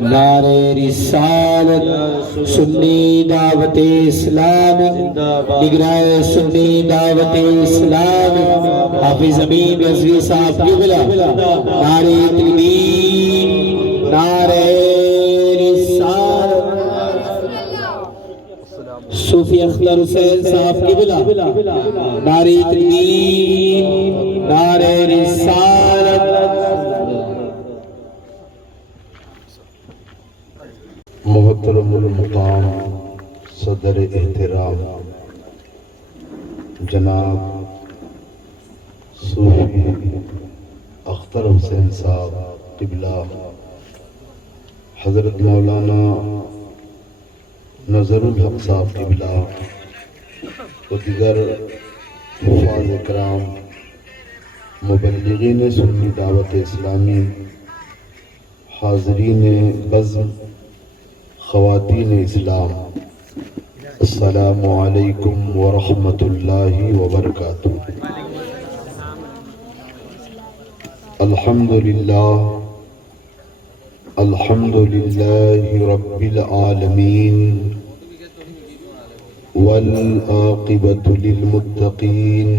نعرہ رسالت سنی دعوت اسلام نگراہ سنی دعوت اسلام حافظ امین رضوی صاحب قبلہ نعرہ تکبیر نعرہ رسالت صوفی اختر حسین صاحب قبلہ نعرہ تکبیر نعرہ رسالت محترم المقام صدر احترام جناب صوفی اختر حسین صاحب قبلہ، حضرت مولانا نظر الحق صاحب قبلہ و دیگر حفاظ اکرام، مبلغین سنی دعوت اسلامی، حاضرین بزم، خواتین اسلام، السلام علیکم ورحمۃ اللہ وبرکاتہ۔ الحمدللہ رب العالمین والعاقبۃ للمتقین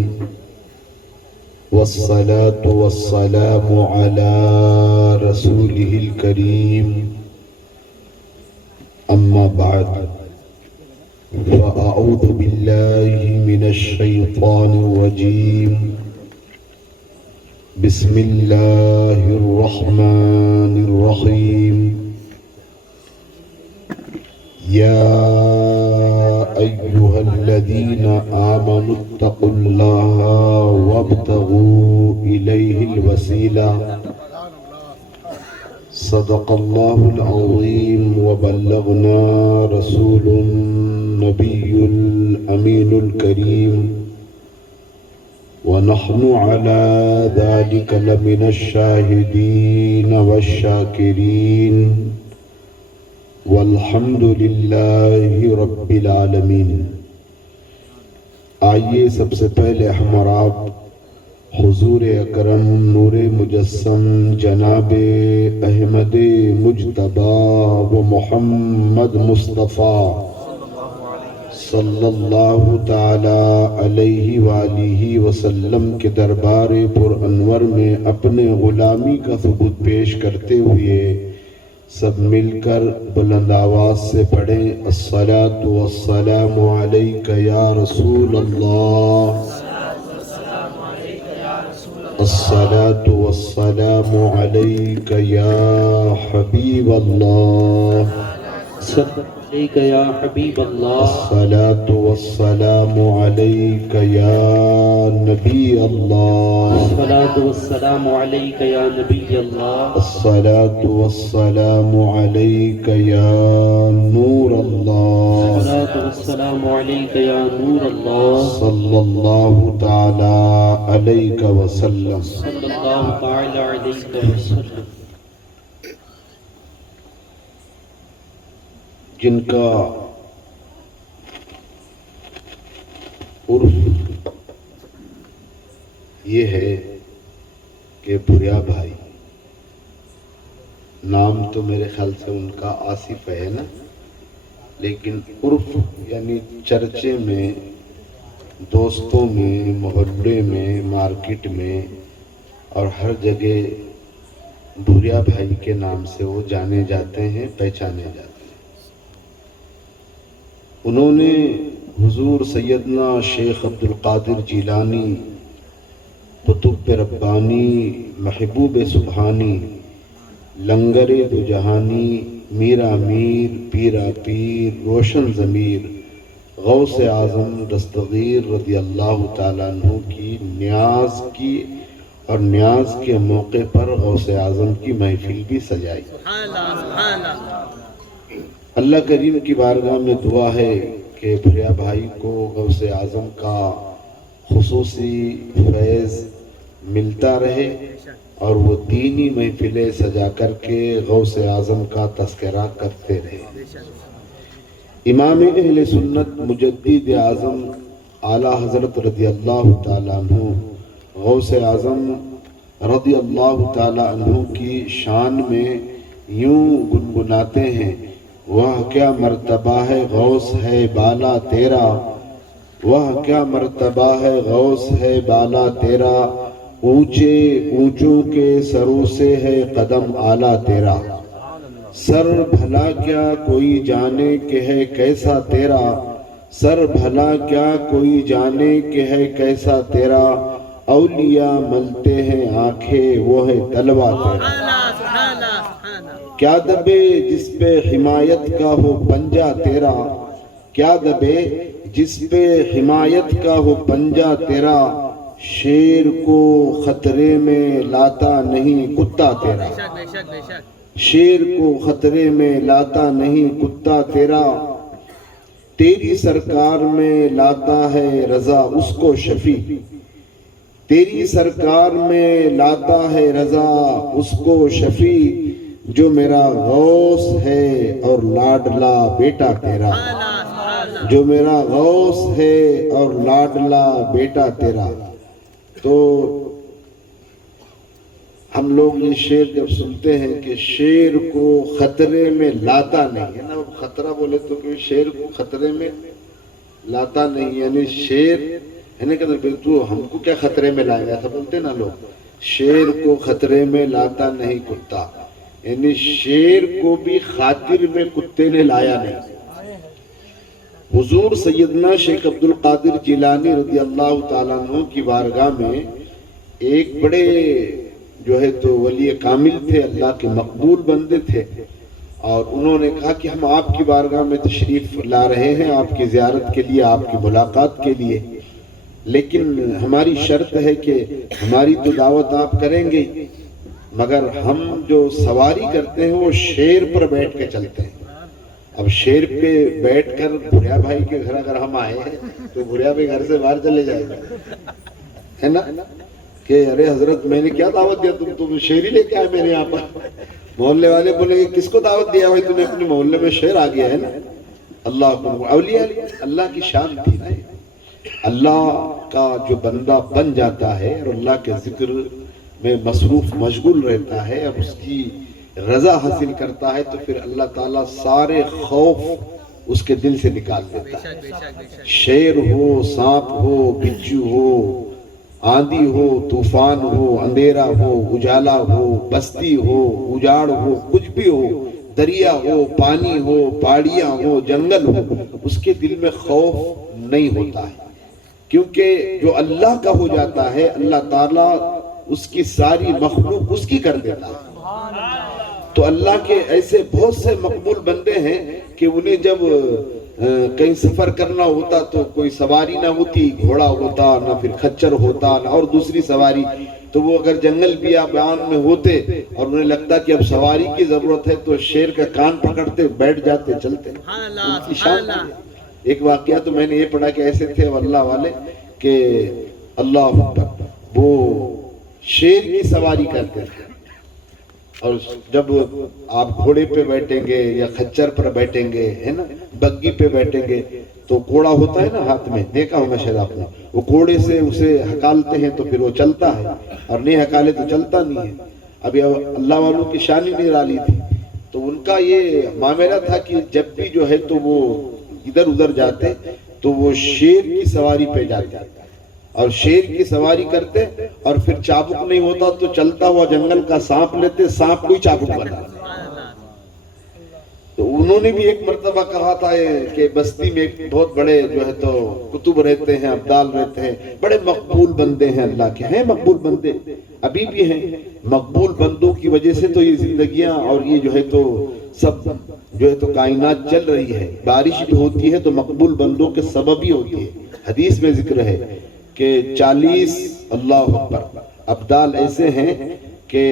والصلاة والسلام علی رسولہ الکریم، اما بعد فاعوذ باللہ من الشیطان الرجیم، بسم اللہ الرحمن الرحیم، یا ایہا الذین آمنوا اتقوا اللہ وابتغوا الیہ الوسیلہ، صدق اللہ العظیم وبلغنا رسول النبی الامین الکریم، ونحن على ذلك لمن الشاہدین والشاکرین، والحمد للہ رب العالمین۔ آئیے سب سے پہلے ہم اور آپ حضور اکرم نور مجسم جناب احمد مجتبی و محمد مصطفیٰ صلی اللہ تعالی علیہ وآلہ وسلم کے دربار پر انور میں اپنے غلامی کا ثبوت پیش کرتے ہوئے سب مل کر بلند آواز سے پڑھیں، الصلاۃ والسلام علیک یا رسول اللہ، الصلاۃ والسلام علیک یا حبیب اللہ، علیک یا حبیب اللہ، الصلاۃ والسلام علیک یا نبی اللہ، الصلاۃ والسلام علیک یا نبی اللہ، الصلاۃ والسلام علیک یا نور اللہ، الصلاۃ والسلام علیک یا نور اللہ، صلی اللہ تعالی علیک وسلم۔ صلی اللہ تعالی علیہ وسلم۔ جن کا عرف یہ ہے کہ بھریا بھائی، نام تو میرے خیال سے ان کا آصف ہے نا، لیکن عرف یعنی چرچے میں، دوستوں میں، محلے میں، مارکیٹ میں اور ہر جگہ بھریا بھائی کے نام سے وہ جانے جاتے ہیں، پہچانے جاتے ہیں۔ انہوں نے حضور سیدنا شیخ عبد القادر جیلانی، قطب ربانی، محبوب سبحانی، لنگر دو جہانی، میرا میر، پیرا پیر، روشن ضمیر، غوث اعظم دستگیر رضی اللہ تعالیٰ عنہ کی نیاز کی اور نیاز کے موقع پر غوث اعظم کی محفل بھی سجائی۔ اللہ کریم کی بارگاہ میں دعا ہے کہ بھریا بھائی کو غوث اعظم کا خصوصی فیض ملتا رہے اور وہ دینی محفلیں سجا کر کے غوث اعظم کا تذکرہ کرتے رہے۔ امام اہل سنت مجدد اعظم اعلیٰ حضرت رضی اللہ تعالیٰ عنہ، غوث اعظم رضی اللہ تعالیٰ عنہ کی شان میں یوں گنگناتے گنگناتے ہیں، وہ کیا مرتبہ ہے غوث ہے بالا تیرا، وہ کیا مرتبہ ہے غوث ہے بالا تیرا، اونچے اونچوں کے سروں سے ہے قدم اعلیٰ تیرا، سر بھلا کیا کوئی جانے کہ ہے کیسا تیرا، سر بھلا کیا کوئی جانے کہ ہے کیسا تیرا، اولیاء ملتے ہیں آنکھیں وہ ہے تلوا تیرا، کیا دبے جس پہ حمایت کا ہو پنجہ تیرا، کیا دبے جس پہ حمایت کا ہو پنجہ تیرا، شیر کو خطرے میں لاتا نہیں کتا تیرا، شیر کو خطرے میں لاتا نہیں کتا تیرا، تیری سرکار میں لاتا ہے رضا اس کو شفیع، تیری سرکار میں لاتا ہے رضا اس کو شفیع، جو میرا غوث ہے اور لاڈلا بیٹا تیرا، جو میرا غوث ہے اور لاڈلا بیٹا تیرا۔ تو ہم لوگ یہ شعر جب سنتے ہیں کہ شیر کو خطرے میں لاتا نہیں ہے نا، خطرہ بولے تو کہ شیر کو خطرے میں لاتا نہیں، یعنی شیر ہے نا کہ تو ہم کو کیا خطرے میں لائے گا، ایسا بولتے نا لوگ، شیر کو خطرے میں لاتا نہیں کتا، یعنی شیر کو بھی خاطر میں کتے نے لایا نہیں۔ حضور سیدنا شیخ عبد القادر جیلانی رضی اللہ تعالیٰ عنہ کی بارگاہ میں ایک بڑے جو ہے تو ولی کامل تھے، اللہ کے مقبول بندے تھے، اور انہوں نے کہا کہ ہم آپ کی بارگاہ میں تشریف لا رہے ہیں آپ کی زیارت کے لیے، آپ کی ملاقات کے لیے، لیکن ہماری شرط ہے کہ ہماری تو دعوت آپ کریں گے مگر ہم جو سواری کرتے ہیں وہ شیر پر بیٹھ کے چلتے ہیں۔ اب شیر پہ بیٹھ کر بھوریا بھائی کے گھر اگر ہم آئے ہیں تو بھوریا بھائی گھر سے باہر چلے جائے گا، ہے نا کہ ارے حضرت میں نے کیا دعوت دیا، تم شیر ہی لے کے آئے میرے یہاں پر۔ محلے والے بولے کس کو دعوت دیا بھائی، تم نے اپنے محلے میں شیر آ گیا ہے نا۔ اللہ کو اولیاء اللہ کی شان تھی نا، اللہ کا جو بندہ بن جاتا ہے اور اللہ کے ذکر میں مصروف مشغول رہتا ہے اور اس کی رضا حاصل کرتا ہے تو پھر اللہ تعالیٰ سارے خوف اس کے دل سے نکال دیتا ہے۔ شیر ہو، سانپ ہو، بچھو ہو، آندھی ہو، طوفان ہو، اندھیرا ہو، اجالا ہو، بستی ہو، اجاڑ ہو، کچھ بھی ہو، دریا ہو، پانی ہو، پہاڑیاں ہو، جنگل ہو، اس کے دل میں خوف نہیں ہوتا ہے، کیونکہ جو اللہ کا ہو جاتا ہے اللہ تعالیٰ اس کی ساری مخلوق اس کی کر دیتا ہے۔ تو اللہ کے ایسے بہت سے مقبول بندے ہیں کہ انہیں جب کہیں سفر کرنا ہوتا تو کوئی سواری نہ ہوتی، گھوڑا ہوتا نہ پھر خچر ہوتا نہ اور دوسری سواری، تو وہ اگر جنگل بیابان میں ہوتے اور انہیں لگتا کہ اب سواری کی ضرورت ہے تو شیر کا کان پکڑتے بیٹھ جاتے چلتے۔ ان کی شان ایک واقعہ تو میں نے یہ پڑھا کہ ایسے تھے اللہ والے کہ اللہ اکبر وہ شیر کی سواری کرتے تھے، اور جب آپ گھوڑے پہ بیٹھیں گے یا خچر پر بیٹھیں گے ہے نا، بگی پہ بیٹھیں گے تو کوڑا ہوتا ہے نا ہاتھ میں، دیکھا ہوگا شاید آپ نے، وہ کوڑے سے اسے ہکالتے ہیں تو پھر وہ چلتا ہے، اور نہیں ہکالے تو چلتا نہیں ہے۔ اب اللہ والوں کی شان ہی نرالی تھی، تو ان کا یہ معاملہ تھا کہ جب بھی جو ہے تو وہ ادھر ادھر جاتے تو وہ شیر کی سواری پہ جاتے اور شیر کی سواری کرتے، اور پھر چابک نہیں ہوتا تو چلتا ہوا جنگل کا سانپ لیتے، سانپ کو ہی چابک بنا۔ تو انہوں نے بھی ایک مرتبہ کہا تھا کہ بستی میں ایک بہت بڑے جو ہے تو کتب رہتے ہیں، ابدال رہتے ہیں، بڑے مقبول بندے ہیں اللہ کے، ہیں مقبول بندے ابھی بھی ہیں۔ مقبول بندوں کی وجہ سے تو یہ زندگیاں اور یہ جو ہے تو سب جو ہے تو کائنات چل رہی ہے، بارش بھی ہوتی ہے تو مقبول بندوں کے سبب ہی ہوتی ہے۔ حدیث میں ذکر ہے کہ 40 اللہ اکبر ابدال ایسے ہیں کہ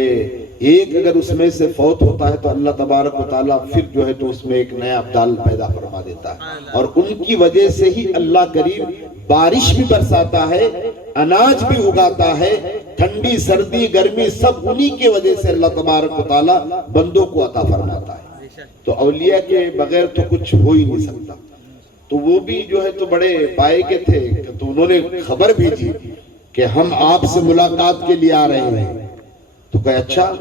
ایک اگر اس میں سے فوت ہوتا ہے تو اللہ تبارک و تعالیٰ پھر جو ہے تو اس میں ایک نیا ابدال پیدا فرما دیتا ہے، اور ان کی وجہ سے ہی اللہ کریم بارش بھی برساتا ہے، اناج بھی اگاتا ہے، ٹھنڈی سردی گرمی سب انہی کی وجہ سے اللہ تبارک و تعالیٰ بندوں کو عطا فرماتا ہے۔ تو اولیاء کے بغیر تو کچھ ہو ہی نہیں سکتا۔ تو وہ بھی جو ہے تو بڑے پائے کے تھے، تو انہوں نے خبر بھیجی کہ ہم آپ سے ملاقات کے لیے آ رہے ہیں۔ تو کہا اچھا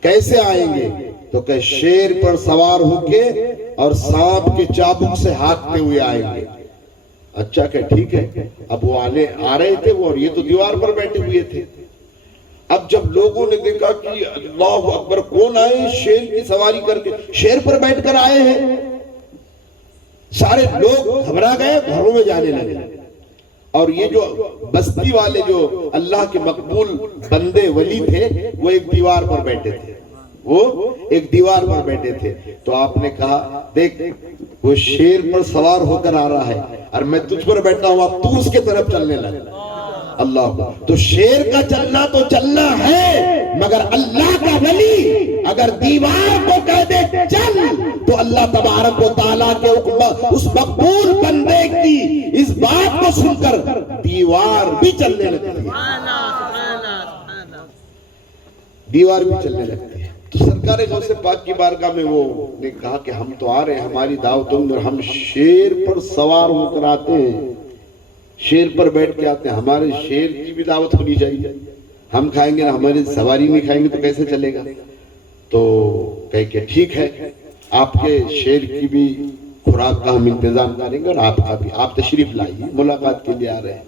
کیسے آئیں گے؟ تو کہ شیر پر سوار ہو کے اور سانپ کے چابک سے ہانکتے ہوئے آئیں گے. اچھا کہ ٹھیک ہے. اب وہ آ رہے تھے وہ، اور یہ تو دیوار پر بیٹھے ہوئے تھے. اب جب لوگوں نے دیکھا کہ اللہ اکبر، کون آئے شیر کی سواری کر کے، شیر پر بیٹھ کر آئے ہیں، سارے لوگ گھبرا گئے، گھروں میں جانے لگے. اور یہ جو بستی والے جو اللہ کے مقبول بندے ولی تھے، وہ ایک دیوار پر بیٹھے تھے، تو آپ نے کہا دیکھ وہ شیر پر سوار ہو کر آ رہا ہے اور میں تجھ پر بیٹھا ہوا، تو اس کے طرف چلنے لگا. اللہ، تو شیر کا چلنا تو چلنا ہے، مگر اللہ کا ولی اگر دیوار کو کہہ دے چل، تو اللہ تبارک و تعالیٰ کے اس مقبول بندے کی اس بات کو سن کر دیوار بھی چلنے لگتی ہے. دیوار بھی چلنے لگتی ہے. تو سرکار غوث پاک کی بارگاہ میں وہ نے کہا کہ ہم تو آ رہے ہیں، ہماری دعوتوں میں ہم شیر پر سوار ہو کر آتے ہیں، شیر پر بیٹھ کے آتے ہیں، ہمارے شیر کی بھی دعوت ہونی چاہیے. ہم کھائیں گے، ہماری سواری نہیں کھائیں گے تو کیسے چلے گا؟ تو کہے کہ ٹھیک ہے، آپ کے شیر کی بھی خوراک کا ہم انتظام کریں گے، اور آپ کا بھی. آپ تشریف لائیے، ملاقات کے لیے آ رہے ہیں.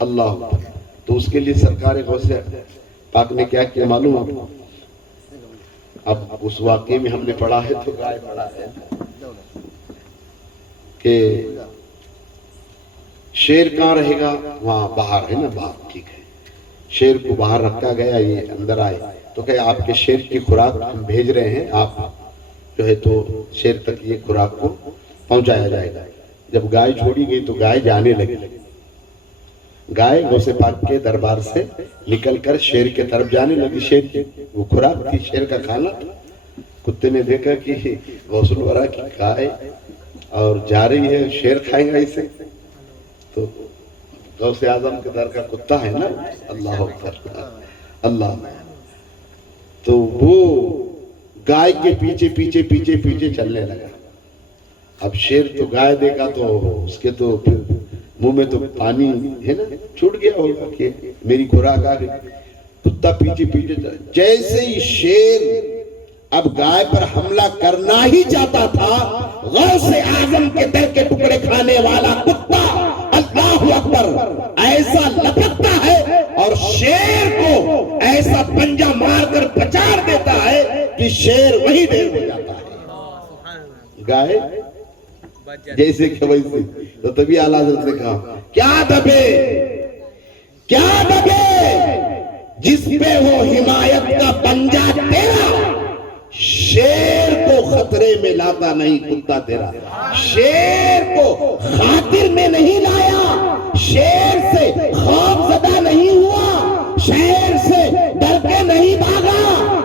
اللہ، تو اس کے لیے سرکار غوث پاک نے کیا کیا معلوم آپ کو؟ اب اس واقعے میں ہم نے پڑھا ہے تو گائے پڑھا ہے کہ شیر کہاں رہے گا؟ وہاں باہر ہے نا، باہر. ٹھیک ہے، شیر کو باہر رکھا گیا، یہ اندر آئے تو کہ آپ کے شیر کی خوراک ہم بھیج رہے ہیں، آپ جو ہے تو شیر تک یہ خوراک کو پہنچایا جائے گا. جب گائے چھوڑی گئی تو گائے جانے لگی. گائے غوث پاک کے دربار سے نکل کر شیر کے طرف جانے لگی. شیر کی وہ خوراک تھی، شیر کا کھانا. کتے نے دیکھا کہ غوث الورا کی گائے اور جا رہی ہے، شیر کھائیں گا اسے. تو غوث اعظم کے در کا کتا ہے نا، اللہ اکبر اللہ. تو وہ گائے کے پیچھے پیچھے پیچھے پیچھے چلنے لگا. اب شیر تو گائے دیکھا تو اس کے تو پھر منہ میں تو پانی ہے نا، چھوٹ گیا ہوگا کہ میری خوراک آ گئی. کتا پیچھے پیچھے جیسے ہی شیر اب گائے پر حملہ کرنا ہی چاہتا تھا، غوث اعظم کے در کے ٹکڑے کھانے والا کتا اللہ اکبر ایسا لپکتا ہے اور شیر کو ایسا پنجہ مار کر پچاڑ دیتا ہے کہ شیر وہی ڈھیر ہو جاتا ہے. گائے جیسے کہ ویسے. تو تبھی اعلیٰ حضرت نے کہا کیا دبے جس پہ وہ حمایت کا پنجہ تیرا، شیر کو خطرے میں لاتا نہیں کتا تیرا. شیر کو خاطر میں نہیں لایا، شیر سے خوف زدہ نہیں ہوا، شیر سے ڈر کے نہیں بھاگا.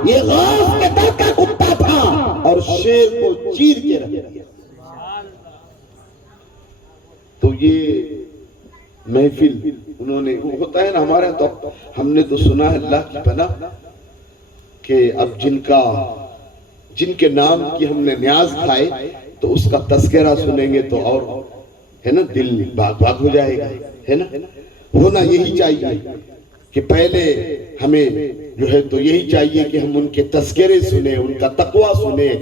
یہ غوث کے در کا کتا تھا اور شیر کو چیر کے رکھ دیا. تو یہ محفل انہوں نے، وہ ہوتا ہے نا ہمارے، تو ہم نے تو سنا ہے اللہ کی پناہ کہ اب جن کے نام کی ہم نے نیاز کھائے تو اس کا تذکرہ سنیں گے تو اور ہے نا دل باغ ہو جائے گا. ہے نا، ہونا یہی چاہیے کہ پہلے ہمیں جو ہے تو یہی چاہیے کہ ہم ان کے تذکرے سنیں، ان کا تقوی سنیں،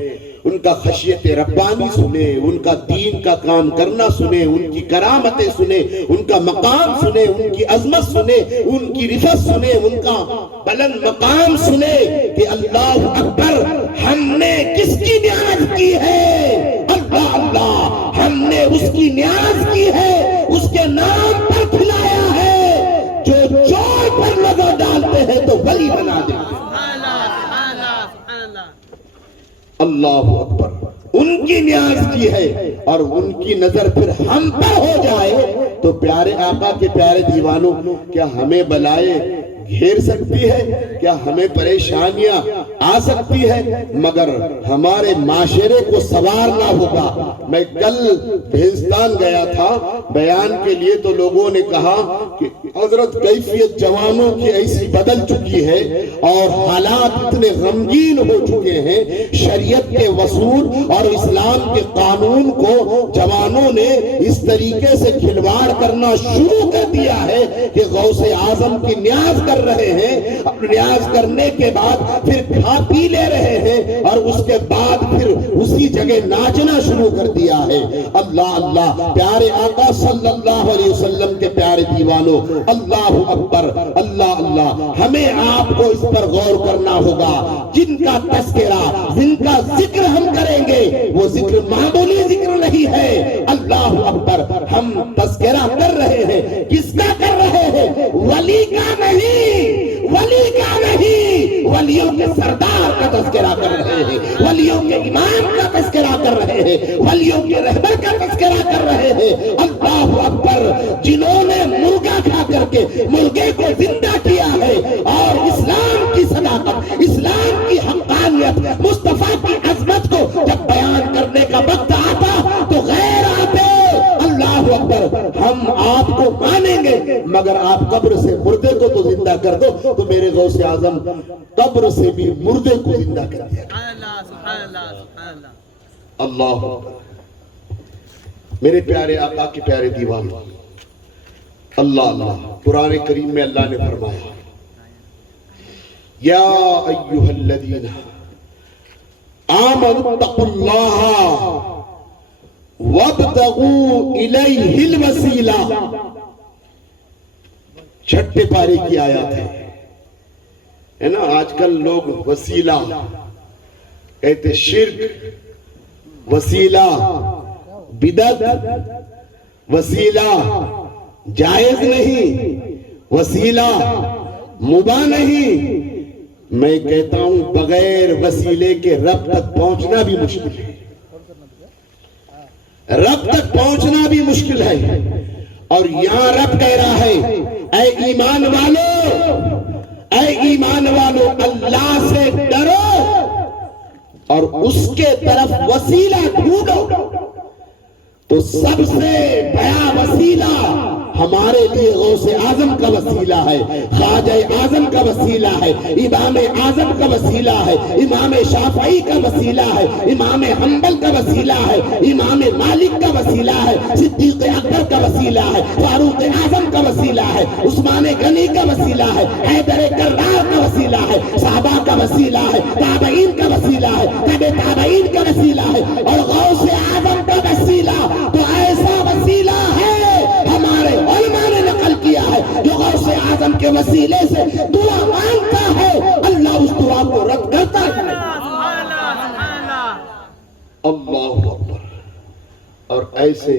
ان کا خشیت ربانی سنیں، ان کا دین کا کام کرنا سنیں، ان کی کرامتیں سنیں، ان کا مقام سنیں، ان کی عظمت سنیں، ان کی رفعت سنیں، ان کا بلند مقام سنیں کہ اللہ اکبر ہم نے کس کی نیاز کی ہے. اللہ اللہ ہم نے اس کی نیاز کی ہے، اس کے نام پر کھلایا ہے. جو چور پر نظر ڈالتے ہیں تو ولی بنا دیتے ہیں. اللہ اکبر، ان کی نیاز کی ہے اور ان کی نظر پھر ہم پر ہو جائے تو پیارے آقا کے پیارے دیوانوں، کیا ہمیں بلائے گھیر سکتی ہے؟ کیا ہمیں پریشانیاں آ سکتی ہے؟ مگر ہمارے معاشرے کو سنوارنا ہوگا. میں کل بھیستان گیا تھا بیان کے لیے، تو لوگوں نے کہا کہ حضرت کیفیت جوانوں کی ایسی بدل چکی ہے اور حالات اتنے غمگین ہو چکے ہیں، شریعت کے اصول اور اسلام کے قانون کو جوانوں نے اس طریقے سے کھلواڑ کرنا شروع کر دیا ہے کہ غوث اعظم کی نیاز کر کر رہے ہیں، نیاز کرنے کے بعد پھر کھا پی لے رہے ہیں، اور اس کے بعد پھر اسی جگہ ناچنا شروع کر دیا ہے۔ اللہ اللہ، پیارے آقا صلی اللہ علیہ وسلم کے پیارے دیوانوں، اللہ اکبر، اللہ اللہ، ہمیں آپ کو اس پر غور کرنا ہوگا۔ جن کا تذکرہ، جن کا ذکر ہم کریں گے، وہ ذکر معمولی ذکر نہیں ہے۔ اللہ اکبر، ہم تذکرہ کر رہے ہیں، کس کا کر رہے ہیں؟ ولی کا نہیں، ولی کا نہیں، ولیوں کے سردار کا تذکرہ کر رہے ہیں، ولیوں کے امام کا تذکرہ کر رہے ہیں، ولیوں کے رہبر کا تذکرہ کر رہے ہیں۔ اللہ اکبر، جنہوں نے مرغا کھا کر کے مرغے کو زندہ کیا ہے، اور اسلام کی صداقت، اسلام کی حقانیت، مصطفیٰ کی عظمت کو جب بیان کرنے کا وقت آتا تو غیر آتے۔ اللہ اکبر، ہم آپ کو مانیں گے، مگر آپ قبر سے مردے کو تو زندہ کر دو، تو میرے غوث اعظم قبر سے بھی مردے کو زندہ کر دیا۔ اللہ اکبر، میرے پیارے آقا کے پیارے دیوان، اللہ اللہ، قرآن کریم میں اللہ نے فرمایا، یا ایھا الذین آمنوا اتقوا اللہ وابتغوا الیہ الوسیلہ۔ چھٹے پارے کی آیات ہے نا۔ آج کل لوگ وسیلہ کہتے، شرک، وسیلہ بدعت، وسیلہ جائز نہیں، وسیلہ مباح نہیں۔ میں کہتا ہوں بغیر وسیلے کے رب تک پہنچنا بھی مشکل ہے، رب تک پہنچنا بھی مشکل ہے۔ اور یہاں رب کہہ رہا ہے، اے ایمان والو، اے ایمان والو، اللہ سے ڈرو اور اس کے طرف وسیلہ ڈھونڈو۔ تو سب سے بڑا وسیلہ ہمارے لیے غوث اعظم کا وسیلہ ہے، خواجہ اعظم کا وسیلہ ہے، امام اعظم کا وسیلہ ہے، امام شافعی کا وسیلہ ہے، امام حنبل کا وسیلہ ہے، امام مالک کا وسیلہ ہے، صدیق اکبر کا وسیلہ ہے، فاروق اعظم کا وسیلہ ہے، عثمان غنی کا وسیلہ ہے، حیدر کرار کا وسیلہ ہے، صحابہ کا وسیلہ ہے، تابعین کا وسیلہ ہے، تابع تابعین کا وسیلہ ہے، اور غوث اعظم کا وسیلہ تو ایسا وسیلہ ہے ہمارے علماء نے نقل کیا ہے، جو غوث اعظم کے وسیلے سے دعا مانگتا ہے، اللہ اس دعا کو رد کرتا ہے۔ اللہ اکبر۔ اور ایسے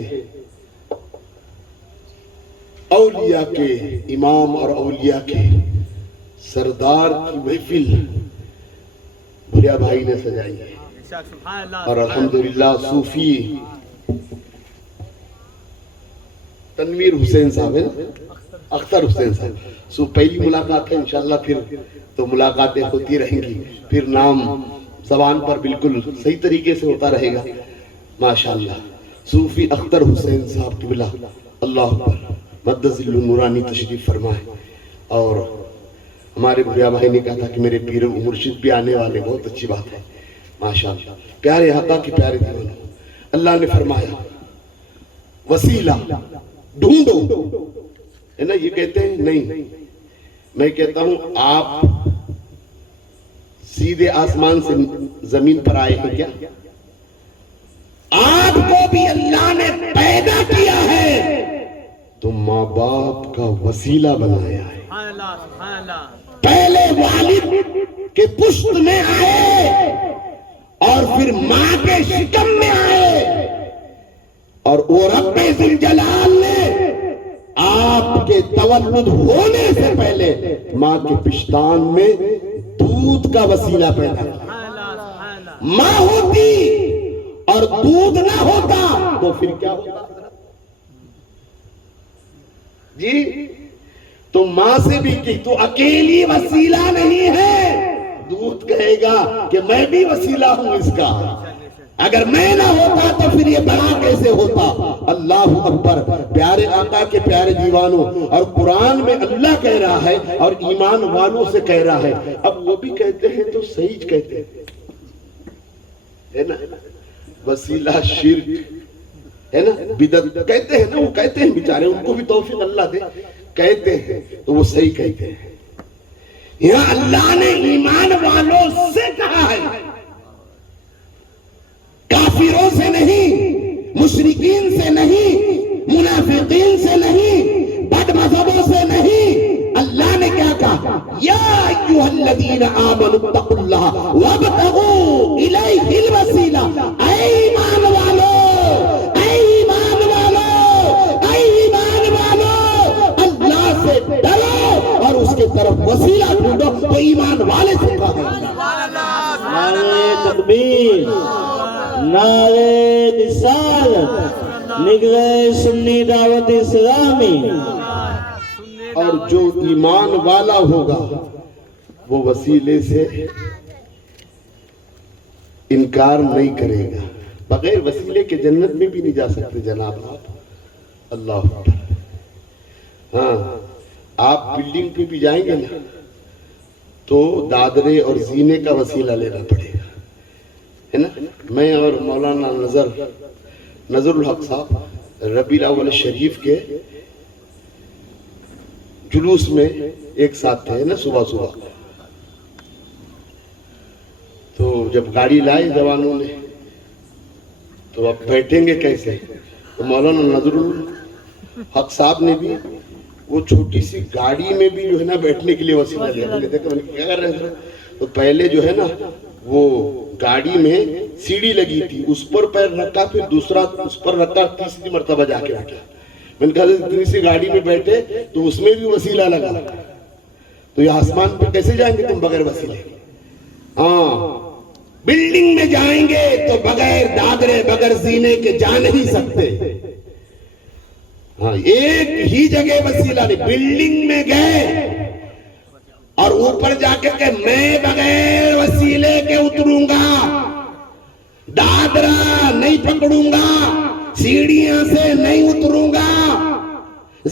اولیاء کے امام اور اولیاء کے سردار کی محفل بھریا بھائی نے سجائی ہے، اور الحمدللہ صوفی تنویر حسین صاحب ہیں، اختر حسین صاحب، پہلی ملاقات ہے، انشاءاللہ پھر تو ملاقاتیں ہوتی رہیں گی، پھر نام زبان پر بالکل صحیح طریقے سے ہوتا رہے گا، ماشاءاللہ۔ صوفی اختر حسین صاحب قبلہ، اللہ اکبر، مد ظل نورانی تشریف فرمائے۔ اور ہمارے بھیا بھائی نے کہا تھا کہ میرے پیر و مرشد بھی آنے والے، بہت اچھی بات ہے، ماشاءاللہ۔ پیارے آقا کے پیارے دیوانوں، اللہ نے فرمایا وسیلہ ڈھونڈو، ہے نا۔ یہ کہتے ہیں نہیں، میں کہتا ہوں آپ سیدھے آسمان سے زمین پر آئے ہیں کیا؟ آپ کو بھی اللہ نے پیدا کیا ہے تو ماں باپ کا وسیلہ بنایا ہے۔ پہلے والد کے پشت میں آئے اور پھر ماں کے شکم میں آئے، اور وہ رب ذوالجلال نے آپ کے تولد ہونے سے پہلے ماں کے پشتان میں دودھ کا وسیلہ پیدا کیا۔ ماں ہوتی اور دودھ نہ ہوتا تو پھر کیا ہوتا جی؟ تو ماں سے بھی کہ تو اکیلی وسیلہ نہیں ہے، دودھ کہے گا کہ میں بھی وسیلہ ہوں اس کا، اگر میں نہ ہوتا تو پھر یہ بڑا کیسے ہوتا۔ اللہ اکبر۔ پیارے آقا کے پیارے دیوانوں، اور قرآن میں اللہ کہہ رہا ہے اور ایمان والوں سے کہہ رہا ہے، اب وہ بھی کہتے ہیں تو صحیح کہتے ہیں، ہے نا، وسیلہ شرک، ہے نا، بدعت کہتے ہیں نا، وہ کہتے ہیں بیچارے، ان کو بھی توفیق اللہ دے، کہتے ہیں تو وہ صحیح کہتے ہیں۔ یہاں اللہ نے ایمان والوں سے کہا ہے، کافروں سے نہیں، مشرکین سے نہیں، منافقین سے نہیں، بد مذہبوں سے نہیں۔ اللہ نے کیا کہا؟ یا ایھا الذین آمنوا اتقوا اللہ وابتغوا الیہ الوسیلہ۔ اے ایمان والو، اے ایمان والو، اے ایمان والو، اللہ سے ڈرو اور اس کی طرف وسیلہ ڈھونڈو۔ تو ایمان والے سے کہا ہے۔ نعرہ تکبیر، نعرہ رسالت، نگرہ سنی دعوت اسلامی۔ اور جو ایمان والا ہوگا وہ وسیلے سے انکار نہیں کرے گا۔ بغیر وسیلے کے جنت میں بھی نہیں جا سکتے جناب آپ۔ اللہ اکبر۔ ہاں، آپ بلڈنگ پہ بھی جائیں گے نا تو دادرے اور زینے کا وسیلہ لینا پڑے گا، ہے نا۔ میں اور مولانا نظر الحق صاحب ربیع الاول شریف کے جلوس میں ایک ساتھ تھے نا، صبح صبح۔ تو جب گاڑی لائے جوانوں نے تو اب بیٹھیں گے کیسے؟ تو مولانا نظر الحق صاحب نے بھی وہ چھوٹی سی گاڑی میں بھی جو ہے نا بیٹھنے کے لیے وسیلہ لیا۔ میں نے دیکھا، میں نے کیا کر رہے ہیں؟ تو پہلے جو ہے نا وہ گاڑی میں سیڑھی لگی تھی، اس پر پیر رکھا، پھر دوسرا اس پر رکھا، تیسری مرتبہ جا کے بیٹھا۔ میں نے کہا اتنی سی گاڑی میں بیٹھے تو اس میں بھی وسیلہ لگا، تو یہ آسمان پہ کیسے جائیں گے تم بغیر وسیلے؟ ہاں، بلڈنگ میں جائیں گے تو بغیر دادرے بغیر زینے کے جا نہیں سکتے۔ ہاں، ایک ہی جگہ وسیلہ نہیں۔ بلڈنگ میں گئے اور اوپر جا کے کہ میں بغیر وسیلے کے اتروں گا، دادرا نہیں پکڑوں گا، سیڑھیاں سے نہیں اتروں گا،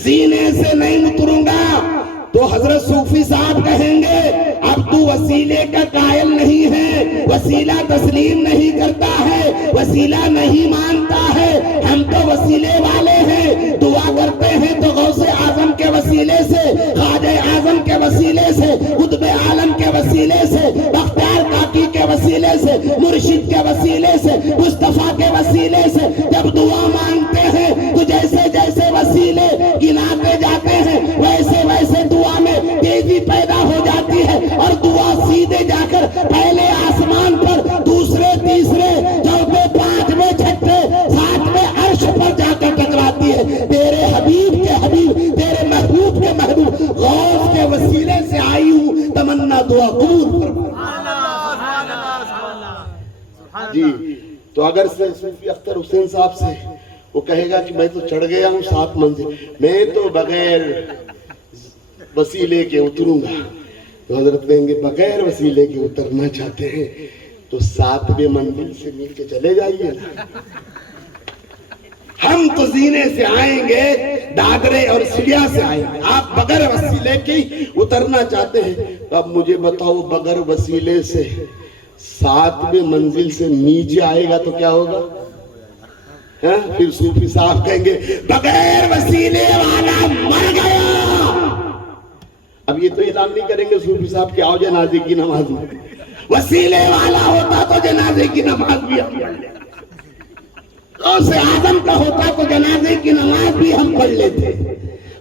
زینے سے نہیں اتروں گا، تو حضرت صوفی صاحب کہیں گے اب تو وسیلے کا قائل نہیں ہے، وسیلہ تسلیم نہیں کرتا ہے، وسیلہ نہیں مانتا ہے۔ ہم تو وسیلے والے ہیں، دعا کرتے ہیں تو غوث اعظم کے وسیلے سے، خواجہ اعظم کے وسیلے سے، قطب عالم کے وسیلے سے، بختیار کاکی کے وسیلے سے، مرشد کے وسیلے سے، مصطفیٰ کے وسیلے سے جب دعا مانگتے ہیں تو جیسے جیسے وسیلے گناتے جاتے ہیں ویسے ویسے دعا میں تیزی پیدا ہو جاتی ہے، اور دعا سیدھے جا کر پہلے آسمان پر، دوسرے تیسرے چوتھے پانچویں چھٹے ساتویں عرش پر جا کر ٹکراتی ہے۔ تیرے حبیب کے حبیب، تیرے محبوب کے محبوب غوث کے وسیلے سے آئی ہوں، تمنا دعا قبول فرما۔ جی، تو اگر صوفی اختر حسین صاحب سے وہ کہے گا کہ میں تو چڑھ گیا ہوں 7 منزل، میں تو بغیر وسیلے کے اتروں گا، تو حضرت کہیں گے بغیر وسیلے کے اترنا چاہتے ہیں تو 7ویں منزل سے مل کے چلے جائیے نا۔ ہم تو زینے سے آئیں گے، دادرے اور سیڑھیاں سے آئیں گے، آپ بغیر وسیلے کی اترنا چاہتے ہیں، تو اب مجھے بتاؤ بغیر وسیلے سے 7ویں منزل سے نیچے آئے گا تو کیا ہوگا؟ پھر صوفی صاحب کہیں گے بغیر وسیلے والا مر گیا۔ اب یہ تو اعلان نہیں کریں گے صوفی صاحب کہ آؤ جنازے کی نماز میں، وسیلے والا ہوتا تو جنازے کی نماز بھی ہم پڑھ لیتے، غوث اعظم کا ہوتا تو جنازے کی نماز بھی ہم پڑھ لیتے۔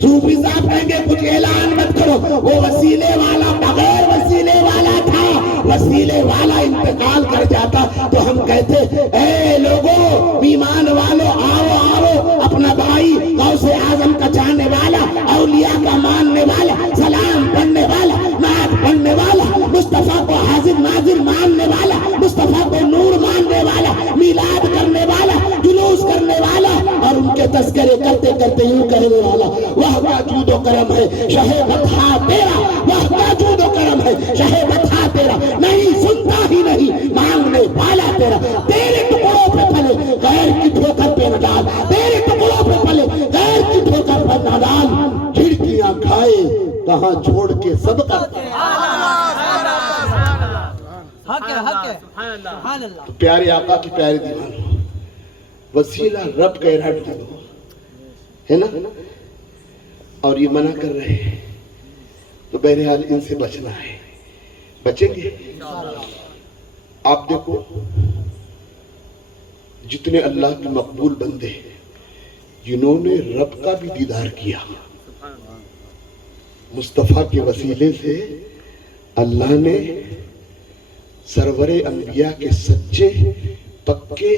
صوفی صاحب کہیں گے کچھ اعلان مت کرو، وہ وسیلے والا بغیر وسیلے والا تھا، وسیلے والا انتقال کر جاتا تو ہم کہتے اے لوگوں، ایمان والو، آؤ آؤ، اپنا بھائی غوث اعظم کا چاہنے والا، اولیاء کا ماننے والا، سلام پڑھنے والا، نعت پڑھنے والا، مصطفیٰ کو حاضر ناظر ماننے والا، مصطفیٰ کو نور ماننے والا، میلاد کرنے والا، جلوس کرنے والا، اور ان کے تذکرے کرتے کرتے یوں کہنے والا وہ کا جود و کرم ہے شہ بطحا تیرا، وہ کا جود و کرم ہے شہ بطحا تیرا، نہیں سنتا ہی نہیں مانگنے والا تیرا، تیرے ٹکڑوں پہ پھلے غیر کی ٹھوکر پہ نہ ڈال، تیرے ٹکڑوں پہ پھلے غیر کی ٹھوکر پہ نہ ڈال، کھڑکیاں کھائے کہاں چھوڑ کے صدقہ۔ تو پیارے آقا کی پیارے دیوانوں، وسیلہ رب کا ارادہ ہے نا، اور یہ منع کر رہے ہیں تو بہرحال ان سے بچنا ہے. بچیں گے؟ آپ دیکھو جتنے اللہ کے مقبول بندے جنہوں نے رب کا بھی دیدار کیا، مصطفیٰ کے وسیلے سے اللہ نے سرور انبیاء کے سچے پکے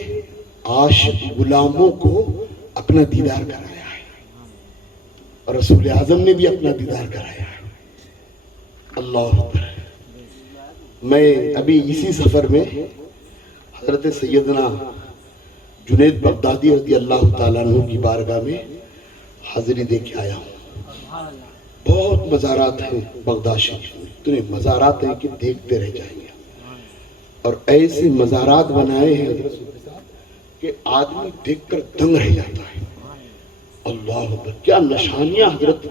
عاشق غلاموں کو اپنا دیدار کرایا ہے، اور رسول اعظم نے بھی اپنا دیدار کرایا ہے. اللہ اکبر. میں ابھی اسی سفر میں حضرت سیدنا جنید بغدادی رضی اللہ تعالیٰ عنہ کی بارگاہ میں حاضری دے کے آیا ہوں. بہت مزارات ہیں بغداد شریف میں، اتنے مزارات ہیں کہ دیکھتے رہ جائیں گے. اور ایسے مزارات بنائے ہیں حضرت صاحب کہ آدمی دیکھ کر دنگ رہ جاتا ہے. اللہ اکبر. کیا نشانیاں حضرت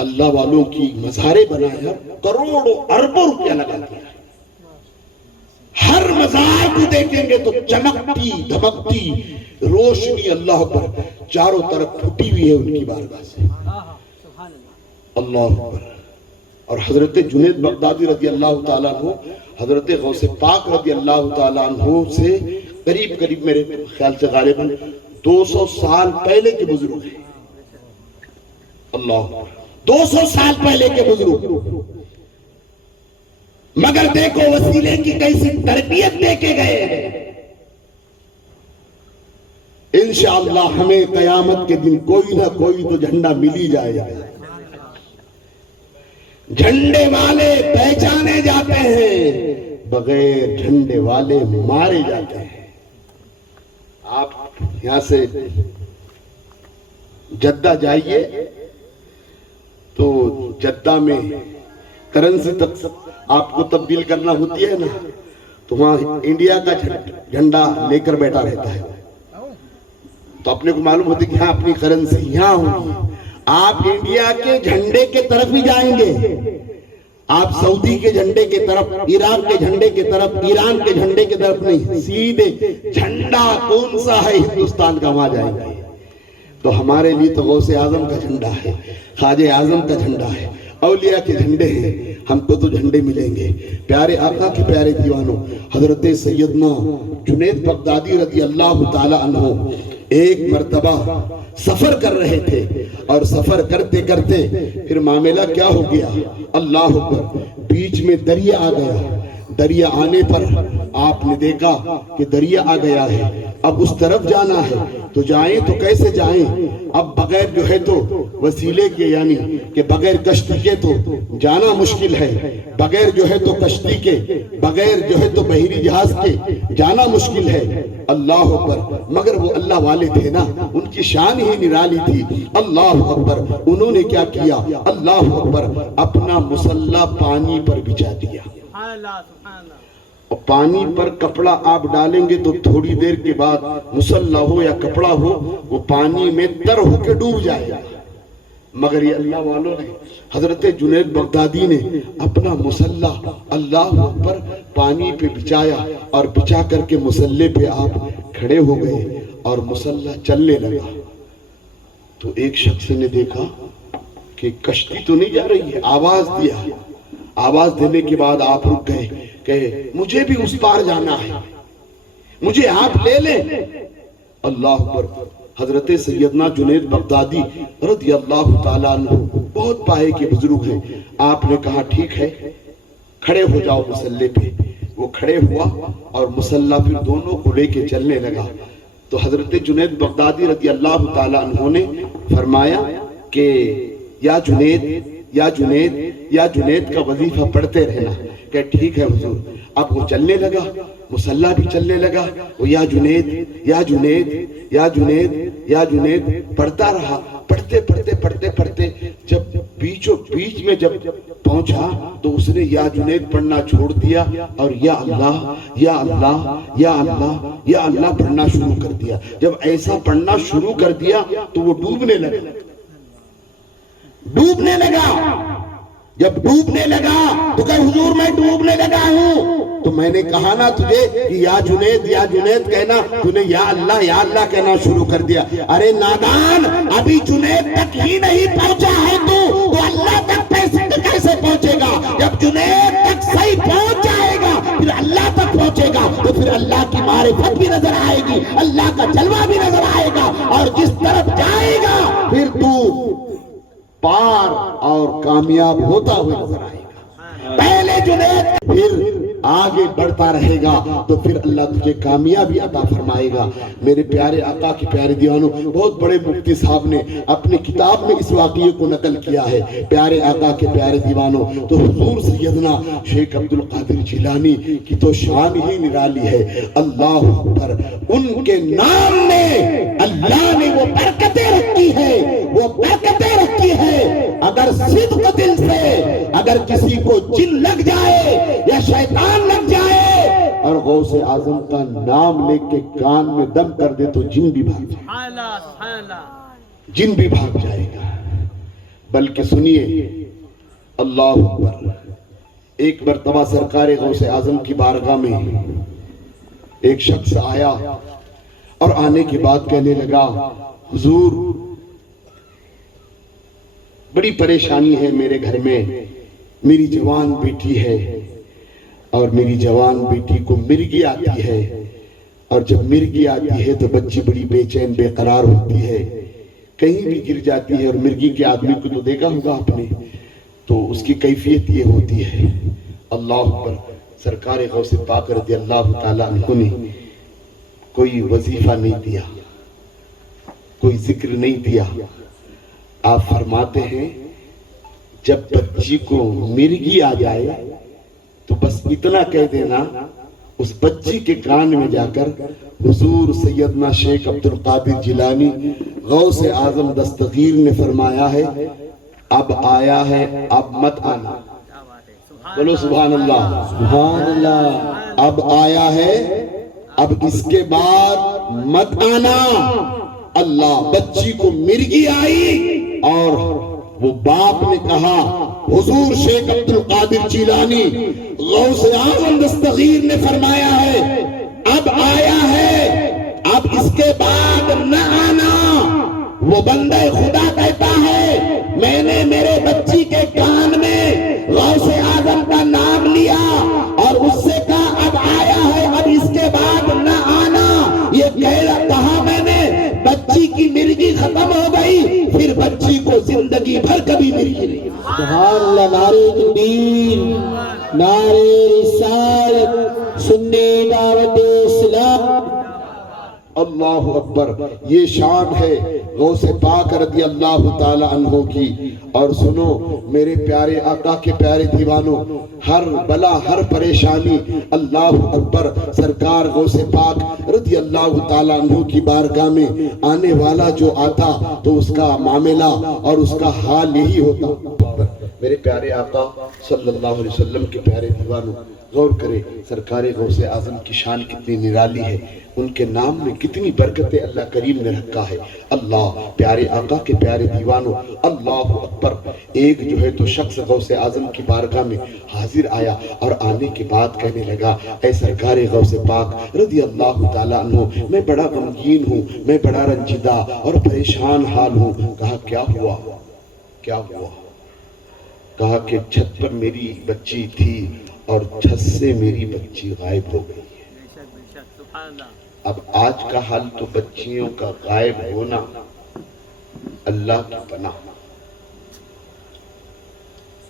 اللہ والوں کی مزاریں بنائے، کروڑوں اربوں روپیہ لگاتے ہیں. ہر مزار کو دیکھیں گے تو چمکتی دھمکتی روشنی اللہ پر چاروں طرف پھٹی ہوئی ہے ان کی بارگاہ سے. اللہ اکبر. اور حضرت جنید بغدادی رضی اللہ تعالیٰ عنہ حضرت غوث پاک رضی اللہ تعالیٰ عنہ سے قریب میرے خیال سے غالباً 200 سال پہلے کے بزرگ ہیں. اللہ اکبر. 200 سال پہلے کے بزرگ، مگر دیکھو وسیلے کی کیسی تربیت دے کے گئے ہیں. انشاءاللہ ہمیں قیامت کے دن کوئی نہ کوئی تو جھنڈا مل ہی جائے گا. جھنڈے والے پہچانے جاتے ہیں، بغیر جھنڈے والے مارے جاتے ہیں. آپ یہاں سے جدہ جائیے تو جدہ میں کرنسی تک آپ کو تبدیل کرنا ہوتی ہے نا، تو وہاں انڈیا کا جھنڈا لے کر بیٹھا رہتا ہے. تو اپنے کو معلوم ہوتی ہے کہ ہاں اپنی کرنسی یہاں ہوگی. آپ انڈیا کے جھنڈے کے طرف ہی جائیں گے، آپ سعودی کے جھنڈے کے طرف، عراق کے جھنڈے کے طرف، ایران کے جھنڈے کے طرف نہیں، سیدھے جھنڈا کون سا ہے ہندوستان کا وہاں جائیں گے. تو ہمارے لیے تو غوث اعظم کا جھنڈا ہے، خواجہ اعظم کا جھنڈا ہے، اولیاء کے جھنڈے ہیں. ہم کو تو جھنڈے ملیں گے. پیارے آقا کے پیارے دیوانوں، حضرت سیدنا جنید بغدادی رضی اللہ تعالی عنہ ایک مرتبہ سفر کر رہے تھے، اور سفر کرتے کرتے پھر معاملہ کیا ہو گیا، اللہ اکبر. بیچ میں دریا آ گیا. دریا آنے پر آپ نے دیکھا کہ دریا آ گیا ہے، اب اس طرف جانا ہے تو جائیں تو کیسے جائیں. اب بغیر جو ہے تو وسیلے کے، یعنی کہ بغیر کشتی کے تو جانا مشکل ہے، بغیر جو ہے تو کشتی کے، بغیر جو ہے تو بحری جہاز کے جانا مشکل ہے. اللہ اکبر. مگر وہ اللہ والے تھے نا، ان کی شان ہی نرالی تھی. اللہ اکبر. انہوں نے کیا کیا، اللہ اکبر، اپنا مسلح پانی پر بچھا دیا. اور پانی پر کپڑا آپ ڈالیں گے تو تھوڑی دیر کے بعد مسلح ہو یا کپڑا ہو وہ پانی میں تر ہو کے ڈوب جائے گا. مگر یہ اللہ والوں نے، حضرت جنید بغدادی نے اپنا مسلح اللہ پر پانی پہ بچھایا، اور بچھا کر کے مسلح پہ آپ کھڑے ہو گئے اور مسلح چلنے لگا. تو ایک شخص نے دیکھا کہ کشتی تو نہیں جا رہی ہے، آواز دیا. آواز دینے کے بعد آپ رک گئے، کہے مجھے بھی اس پار جانا ہے، مجھے آپ لے لیں. اللہ اکبر. حضرت سیدنا جنید بغدادی رضی اللہ تعالیٰ عنہ بہت پائے کے بزرگ ہیں. آپ نے کہا ٹھیک ہے، کھڑے ہو جاؤ مسلح پہ. وہ کھڑے ہوا اور مسلح پھر دونوں کو لے کے چلنے لگا. تو حضرت جنید بغدادی رضی اللہ تعالیٰ عنہ نے فرمایا کہ یا جنید، یا جنید، یا جنید کا وظیفہ پڑھتے رہنا. کہ ٹھیک ہے حضور. اب وہ چلنے لگا، مسلح بھی چلنے لگا. وہ یا جنید، یا جنید، یا جنید، یا جنید پڑھتا رہا. پڑھتے پڑھتے پڑھتے پڑھتے جب بیچ میں جب پہنچا تو اس نے یا جنید پڑھنا چھوڑ دیا اور یا اللہ، یا اللہ، یا اللہ، یا اللہ پڑھنا شروع کر دیا. جب ایسا پڑھنا شروع کر دیا تو وہ ڈوبنے لگا. ڈوبنے لگا. جب ڈوبنے لگا تو کہ حضور میں ڈوبنے لگا ہوں. تو میں نے کہا نا تجھے کہ یا جنید، یا جنید کہنا، تو نے یا اللہ کہنا شروع کر دیا. ارے نادان، ابھی جنید تک ہی نہیں پہنچا ہے تو اللہ تک کیسے پہنچے گا؟ جب جنید تک صحیح پہنچ جائے گا پھر اللہ تک پہنچے گا، تو پھر اللہ کی معرفت بھی نظر آئے گی، اللہ کا جلوہ بھی نظر آئے گا، اور جس طرف جائے گا پھر تو پار اور کامیاب ہوتا ہوا نظر آئے گا۔ پہلے جنید پھر آگے بڑھتا رہے گا تو پھر اللہ تجھے کامیابی عطا فرمائے گا۔ میرے پیارے آقا کے پیارے دیوانوں، بہت بڑے مفتی صاحب نے اپنے کتاب میں اس واقعے کو نقل کیا ہے۔ پیارے آقا کے پیارے دیوانوں، تو حضور سیدنا شیخ عبد القادر جیلانی کی تو شان ہی نرالی ہے۔ اللہ اکبر، ان کے نام میں اللہ نے وہ برکتیں رکھی ہے، وہ برکتیں رکھی ہے۔ اگر صدق دل سے اگر کسی کو جن لگ جائے یا شیطان لگ جائے اور غوث اعظم کا نام لے کے کان میں دم کر دے تو جن بھی بھاگ جائے، جن بھی بھاگ جائے گا۔ بلکہ سنیے، اللہ اکبر، ایک مرتبہ سرکار غوث اعظم کی بارگاہ میں ایک شخص آیا اور آنے کے بعد کہنے لگا، حضور بڑی پریشانی ہے میرے گھر میں، میری جوان بیٹی ہے اور میری جوان بیٹی کو مرگی آتی ہے، اور جب مرگی آتی ہے تو بچی بڑی بے چین بے قرار ہوتی ہے، کہیں بھی گر جاتی ہے، اور مرگی کے آدمی کو تو دیکھا ہوگا آپ نے، تو اس کی کیفیت یہ ہوتی ہے۔ اللہ اکبر، سرکار غوث پاک رضی اللہ تعالیٰ عنہ نے کوئی وظیفہ نہیں دیا، کوئی ذکر نہیں دیا۔ آپ فرماتے ہیں جب بچی کو مرگی آ جائے تو بس اتنا کہہ دینا، اس بچی کے کان میں جا کر، حضور سیدنا شیخ عبد القادر جیلانی غوث اعظم دستگیر نے فرمایا ہے، اب آیا ہے اب مت آنا۔ بولو سبحان اللہ، سبحان اللہ۔ اب آیا ہے اب اس کے بعد مت آنا۔ اللہ، بچی کو مرگی آئی اور وہ باپ نے کہا، حضور شیخ عبد القادر جیلانی غوث اعظم دستگیر نے فرمایا ہے اب آیا ہے اب اس کے بعد نہ آنا۔ وہ بندہ خدا کہتا ہے میں نے میرے بچی کے کان میں غوث اعظم کا نام لیا اور اس سے کہا اب آیا ہے اب اس کے بعد نہ آنا۔ یہ کہا میں نے، بچی کی مرگی ختم ہو گئی، پھر بچی کو زندگی بھر کبھی مرگی نہیں۔ سبحان اللہ، نعرہ تکبیر، نعرہ رسالت، سنی دعوت اسلام۔ اللہ اکبر، یہ شان ہے غوث پاک رضی اللہ تعالی عنہ کی۔ اور سنو میرے پیارے آقا کے پیارے دیوانوں، ہر بلا ہر پریشانی، اللہ اکبر، سرکار غوث پاک رضی اللہ تعالی عنہ کی بارگاہ میں آنے والا جو آتا تو اس کا معاملہ اور اس کا حال یہی ہوتا۔ میرے پیارے آقا صلی اللہ علیہ وسلم کے پیارے دیوانوں، غور کرے سرکار غوث اعظم کی شان کتنی نرالی ہے، ان کے نام میں کتنی برکتیں اللہ کریم نے رکھا ہے۔ اللہ، پیارے آقا کے پیارے دیوانوں، اللہ اکبر، ایک جو ہے تو شخص غوث اعظم کی بارگاہ میں حاضر آیا اور آنے کے بعد کہنے لگا، اے سرکار غوث پاک رضی اللہ تعالیٰ عنہ، میں بڑا غمگین ہوں، میں بڑا رنجیدہ اور پریشان حال ہوں۔ کہا کیا ہوا؟ کیا ہوا؟ کہا کہ چھت پر میری بچی تھی اور چھت سے میری بچی غائب ہو گئی ہے۔ اب آج کا حال تو بچیوں کا غائب ہونا اللہ کی پناہ۔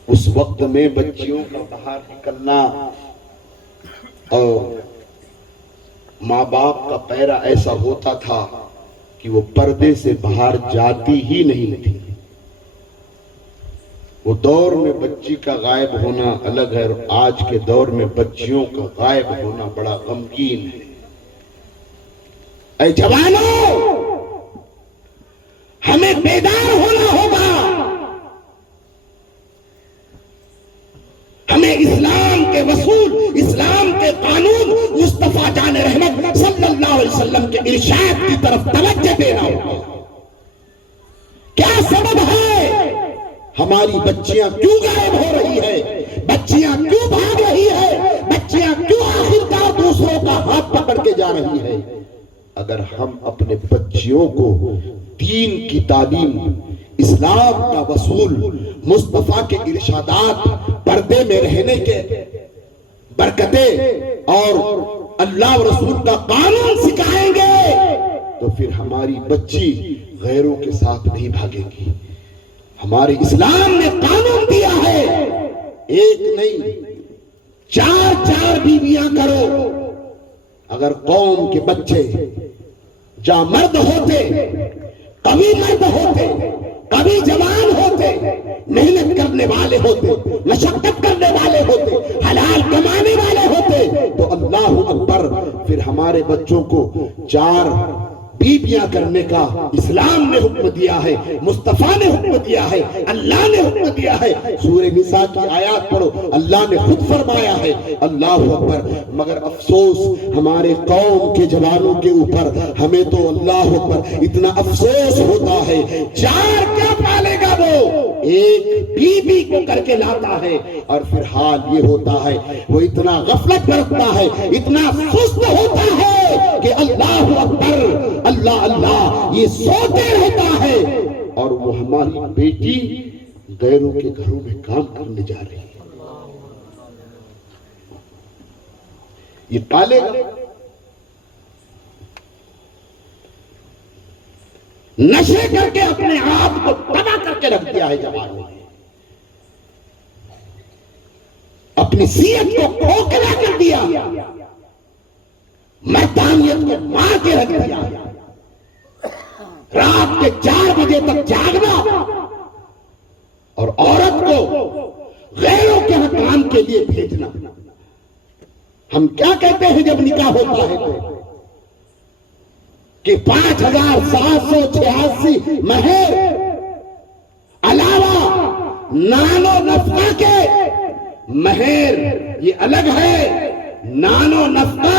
اس وقت میں بچیوں کا باہر نکلنا اور ماں باپ کا پیرا ایسا ہوتا تھا کہ وہ پردے سے باہر جاتی ہی نہیں تھی۔ وہ دور میں بچی کا غائب ہونا الگ ہے، اور آج کے دور میں بچیوں کا غائب ہونا بڑا غمگین ہے۔ اے جوانوں، ہمیں بیدار ہونا ہوگا، ہمیں اسلام کے اصول، اسلام کے قانون، مصطفیٰ جان رحمت صلی اللہ علیہ وسلم کے ارشاد کی طرف توجہ دینا ہوگا۔ کیا سبب ہے ہماری بچیاں کیوں غائب ہو رہی ہے؟ بچیاں کیوں بھاگ رہی ہے؟ بچیاں کیوں آخرکار دوسروں کا ہاتھ پکڑ کے جا رہی ہے؟ اگر ہم اپنے بچیوں کو دین کی تعلیم، اسلام کا وصول، مصطفیٰ کے ارشادات، پردے میں رہنے کے برکتیں اور اللہ و رسول کا قانون سکھائیں گے تو پھر ہماری بچی غیروں کے ساتھ نہیں بھاگے گی۔ ہمارے اسلام نے قانون دیا ہے، ایک نہیں 4 بیویاں کرو۔ اگر قوم کے بچے جہاں مرد ہوتے، کبھی مرد ہوتے، کبھی جوان ہوتے، محنت کرنے والے ہوتے، مشقت کرنے والے ہوتے، حلال کمانے والے ہوتے، تو اللہ اکبر، پھر ہمارے بچوں کو 4 بیویاں کرنے کا اسلام نے حکم دیا ہے، مصطفیٰ نے حکم دیا ہے، اللہ نے حکم دیا ہے۔ سورہ نساء کی آیات پڑھو، اللہ نے خود فرمایا ہے، اللہ اکبر۔ مگر افسوس ہمارے قوم کے جوانوں کے اوپر، ہمیں تو اللہ اکبر اتنا افسوس ہوتا ہے، 4 کیا پالے گا وہ، ایک بیوی کو کر کے لاتا ہے، اور پھر حال یہ ہوتا ہے وہ اتنا غفلت برتتا ہے، اتنا سست ہوتا ہے کہ اللہ اکبر، اللہ اللہ یہ سوتے رہتا ہے، اور وہ ہماری بیٹی غیروں کے گھروں میں کام کرنے جا رہی ہے۔ یہ پالے گا؟ نشے کر کے اپنے آپ کو تباہ کر کے رکھ دیا ہے جوانوں نے، اپنی صحت کو کھوکھلا کر دیا، مردانیت کو مار کے رکھ دیا، رات کے 4 بجے تک جاگنا، اور عورت کو غیروں کے کام کے لیے بھیجنا۔ ہم کیا کہتے ہیں جب نکاح ہوتا ہے تو کہ 5786 مہر علاوہ نان و نفقہ کے، مہر یہ الگ ہے، نان و نفقہ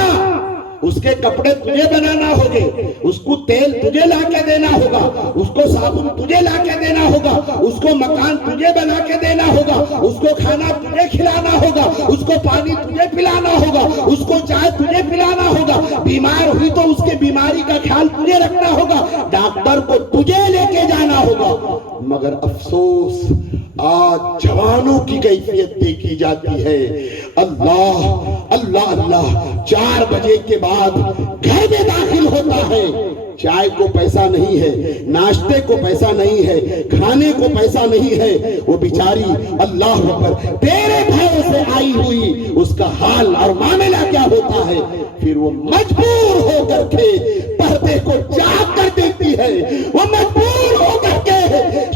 اس کے کپڑے تجھے بنانا ہوگے، اس کو تیل تجھے لا کے دینا ہوگا، اس کو صابن تجھے لا کے دینا ہوگا، اس کو مکان تجھے بنا کے دینا ہوگا، اس کو کھانا تجھے کھلانا ہوگا، اس کو پانی تجھے پلانا ہوگا، اس کو چائے تجھے پلانا ہوگا، بیمار ہوئی تو اس کے بیماری کا خیال تجھے رکھنا ہوگا، ڈاکٹر کو تجھے لے کے جانا ہوگا۔ مگر افسوس آج جوانوں کی کیفیت دیکھی جاتی ہے، اللہ اللہ اللہ، 4 بجے کے بعد گھر میں داخل ہوتا ہے، چائے کو پیسہ نہیں ہے، ناشتے کو پیسہ نہیں ہے، کھانے کو پیسہ نہیں ہے، وہ بیچاری اللہ اکبر تیرے بھائی سے آئی ہوئی، اس کا حال اور معاملہ کیا ہوتا ہے، پھر وہ مجبور ہو کر کے پردے کو چاک کر دیتی ہے، وہ مجبور ہو کر کے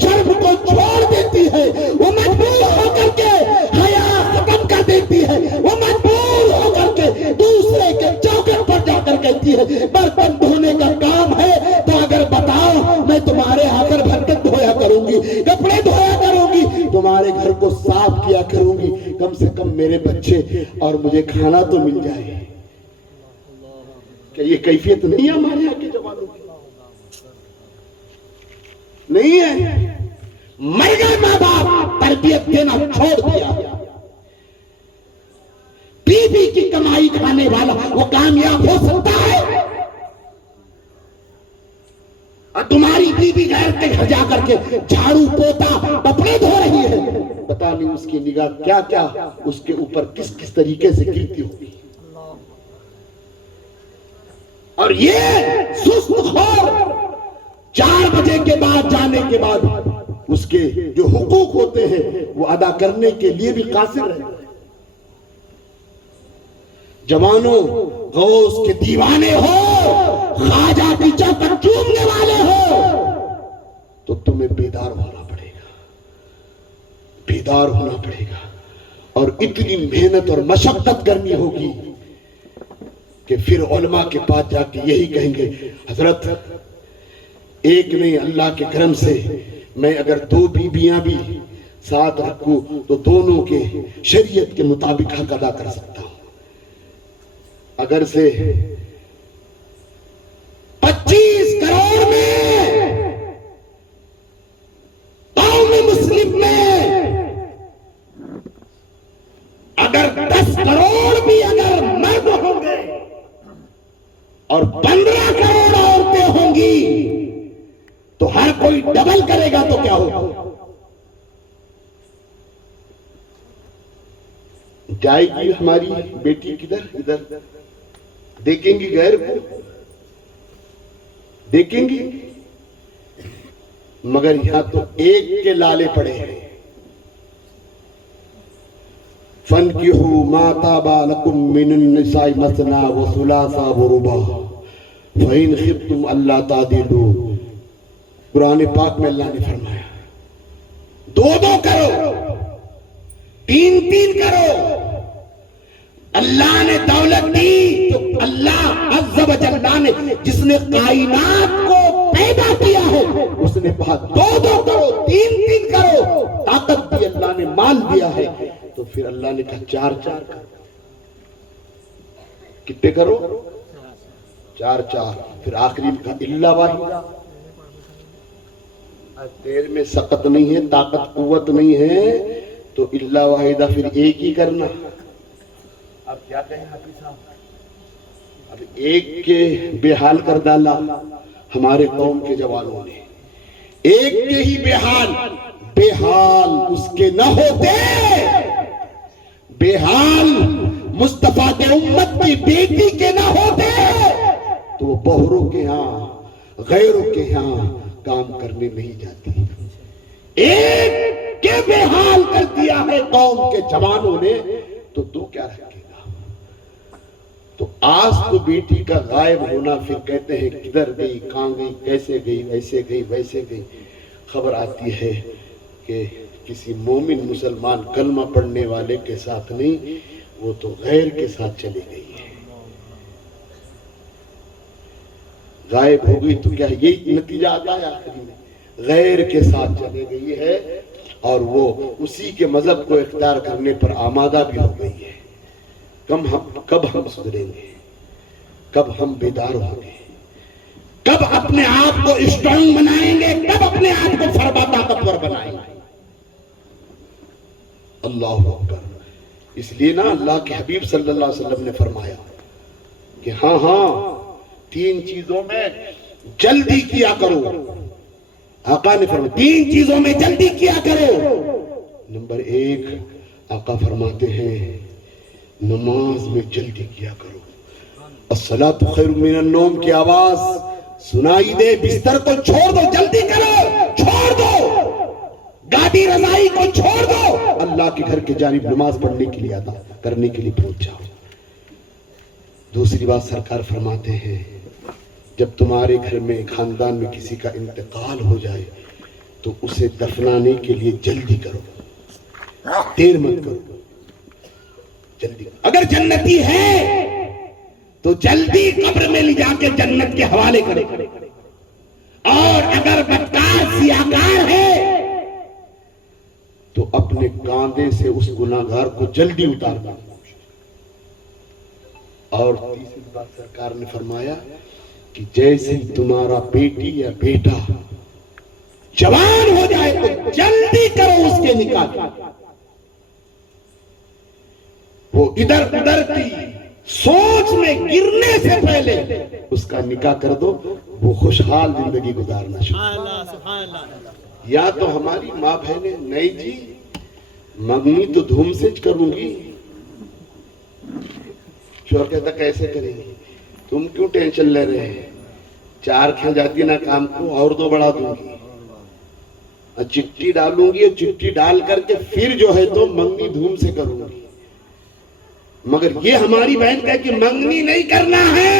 شرم کو چھوڑ دیتی ہے، وہ مجبور ہو کر کے حیا ختم کر دیتی ہے، وہ مجبور ہو کر کے دوسرے کے چوکٹ پر جا کر کہتی ہے برتن دھونے کا کام ہے تو اگر بتاؤ میں تمہارے آ کر برتن دھویا کروں گی، کپڑے دھویا کروں گی، تمہارے گھر کو صاف کیا کروں گی، کم سے کم میرے بچے اور مجھے کھانا تو مل جائے۔ کہ یہ کیفیت نہیں ہے ہمارے یہاں کے جوانوں کی؟ نہیں ہے؟ مر گئے ماں باپ، تربیت دینا چھوڑ دیا، بیوی کی کمائی کھانے والا وہ کامیاب ہو سکتا ہے؟ اور تمہاری بیوی غیر کے گھر جا کر کے جھاڑو پوتا کپڑے دھو رہی ہے، پتہ نہیں اس کی نگاہ کیا کیا اس کے اوپر کس کس طریقے سے گرتی ہوگی۔ اور یہ سست خور 4 بجے کے بعد جانے کے بعد اس کے جو حقوق ہوتے ہیں وہ ادا کرنے کے لیے بھی قاصر رہتے ہیں۔ جوانوں، غوث کے دیوانے ہو، خواجہ کی چوکٹ چومنے والے ہو تو تمہیں بیدار ہونا پڑے گا، بیدار ہونا پڑے گا، اور اتنی محنت اور مشقت کرنی ہوگی کہ پھر علماء کے پاس جا کے یہی کہیں گے حضرت ایک نہیں، اللہ کے کرم سے میں اگر 2 بیویاں بھی ساتھ رکھوں تو دونوں کے شریعت کے مطابق حق ادا کر سکتا ہوں، اگر سے 25 کروڑ میں قوم مسلم میں اگر 10 کروڑ بھی اگر مرد ہوں گے اور 15 کروڑ عورتیں ہوں گی تو تو ہر کوئی ڈبل کرے گا تو کیا ہوگا؟ جائے گی ہماری بیٹی کدھر؟ ادھر دیکھیں گی غیر کو، دیکھیں گی، مگر یہاں تو ایک کے لالے پڑے ہیں. فَانْكِحُوا مَا طَابَ لَكُم مِّنَ النِّسَاءِ مَثْنَىٰ وَثُلَاثَ وَرُبَاعَ فَإِنْ خِفْتُمْ أَلَّا تَعْدِلُوا. قرآن پاک میں اللہ نے فرمایا دو کرو، تین کرو. اللہ نے دولت دی تو اللہ عز و جل نے جس نے کائنات کو پیدا کیا ہے اس نے کہا دو کرو، تین کرو. طاقت دی اللہ نے، مال دیا ہے، تو پھر اللہ نے کہا چار کرو. کتنے کرو؟ چار. پھر آخری میں کہا الا واحدہ. تیرے میں سقط نہیں ہے، طاقت قوت نہیں ہے تو الا واحدہ پھر ایک ہی کرنا. اب کیا کہیں حافظ صاحب؟ اب ایک کے بے حال کر ڈالا ہمارے قوم کے جوانوں نے. ایک کے ہی بے حال اس کے نہ ہوتے، بے حال مصطفیٰ کے امت کی بیٹی کے نہ ہوتے تو وہ بہروں کے ہاں غیروں کے ہاں کام کرنے نہیں جاتی. ایک کے بے حال کر دیا ہے قوم کے جوانوں نے تو تو کیا رکھے گا؟ تو آج تو بیٹی کا غائب ہونا، پھر کہتے ہیں کدھر گئی، کہاں گئی، کیسے گئی، ویسے گئی. خبر آتی ہے کہ کسی مومن مسلمان کلمہ پڑھنے والے کے ساتھ نہیں، وہ تو غیر کے ساتھ چلی گئی ہے. غائب ہو گئی تو کیا یہی نتیجہ آتا ہے آخری میں؟ غیر کے ساتھ چلے گئی ہے اور وہ اسی کے مذہب کو اختیار کرنے پر آمادہ بھی ہو گئی ہے. کب ہم سدھریں گے؟ کب ہم بیدار ہوں گے؟ کب اپنے آپ کو اسٹرانگ بنائیں گے؟ کب اپنے آپ کو فربا طاقتور بنائیں گے؟ اللہ اکبر. اس لیے نا اللہ کے حبیب صلی اللہ علیہ وسلم نے فرمایا کہ ہاں تین چیزوں میں جلدی کیا کرو. آقا نے فرمایا تین چیزوں میں جلدی کیا کرو. نمبر 1 آقا فرماتے ہیں نماز میں جلدی کیا کرو. الصلاۃ خیر من النوم کی آواز سنائی دے، بستر کو چھوڑ دو، جلدی کرو، چھوڑ دو گاڑی رضائی کو، چھوڑ دو، اللہ کے گھر کے جانب نماز پڑھنے کے لیے ادا کرنے کے لیے پہنچ جاؤ. دوسری بات سرکار فرماتے ہیں جب تمہارے گھر میں خاندان میں کسی کا انتقال ہو جائے تو اسے دفنانے کے لیے جلدی کرو، دیر مت کرو، جلدی. اگر جنتی ہے تو جلدی قبر میں لے جا کے جنت کے حوالے کرے، اور اگر بدکار سیاکار ہے تو اپنے کاندھے سے اس گناہگار کو جلدی اتار دو. اور تیسری بات سرکار نے فرمایا کہ جیسے تمہارا بیٹی یا بیٹا جوان ہو جائے تو جلدی کرو اس کے نکاح. وہ ادھر ادھر کی سوچ میں گرنے سے پہلے اس کا نکاح کر دو، وہ خوشحال زندگی گزارنا شروع. یا تو ہماری ماں بہنیں نہیں جی منگنی تو دھوم سے کروں گی. شوہر کہتا کیسے کریں گی؟ تم کیوں ٹینشن لے رہے ہیں؟ 4 کھل جاتی نا کام کو، اور 2 بڑھا دوں گی، چٹھی ڈالوں گی، اور چٹھی ڈال کر کے پھر جو ہے تو منگنی دھوم سے کروں گی. مگر یہ ہماری بہن کہے کہ منگنی نہیں کرنا ہے،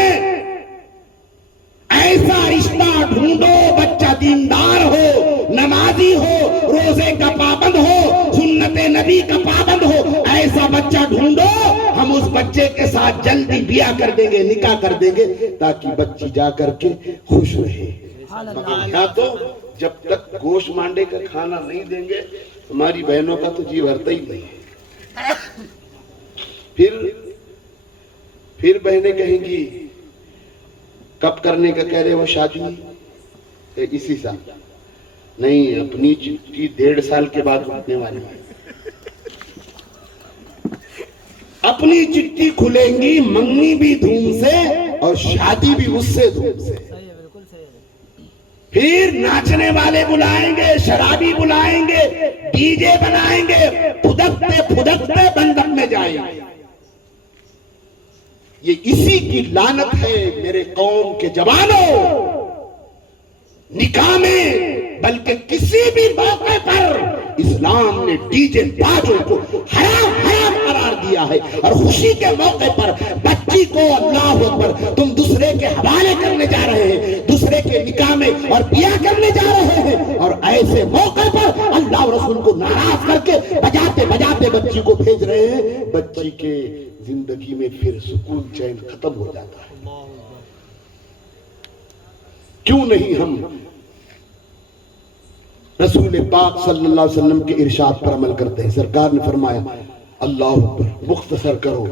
ایسا رشتہ ڈھونڈو بچہ دیندار ہو، نمازی ہو، روزے کا پابند ہو، سنت نبی کا پابند ہو، ایسا بچہ ڈھونڈو، ہم اس بچے کے ساتھ جلدی بیاہ کر دیں گے، نکاح کر دیں گے تاکہ بچی جا کر کے خوش رہے. مگر یہاں تو جب تک گوشت مانڈے کا کھانا نہیں دیں گے ہماری بہنوں کا تو جی بھرتا ہی نہیں ہے. پھر بہنیں کہیں گی کب کرنے کا کہہ رہے وہ شادی؟ اسی سال نہیں، اپنی چٹھی 1.5 سال کے بعد رکھنے والی ہے. اپنی چٹھی کھلیں گی، منگنی بھی دھوم سے اور شادی بھی اس سے دھوم سے. پھر ناچنے والے بلائیں گے، شرابی بلائیں گے، ڈی جے بنائیں گے، پھدکتے پھدکتے بندق میں جائیں گے۔ یہ اسی کی لعنت ہے میرے قوم کے جوانوں۔ نکاح میں بلکہ کسی بھی موقع پر اسلام نے ڈی جے بازوں کو حرام حرام قرار دیا ہے، اور خوشی کے موقع پر بچی کو اللہ اکبر تم دوسرے کے حوالے کرنے جا رہے ہیں، دوسرے کے نکاح میں اور بیاہ کرنے جا رہے ہیں، اور ایسے موقع پر اللہ اور رسول کو ناراض کر کے بجاتے بجاتے بچی کو بھیج رہے ہیں۔ بچی کے زندگی میں پھر سکون چین ختم ہو جاتا ہے۔ کیوں نہیں ہم رسول پاک صلی اللہ علیہ وسلم کے ارشاد پر عمل کرتے ہیں؟ سرکار نے فرمایا اللہ اکبر، مختصر کرو،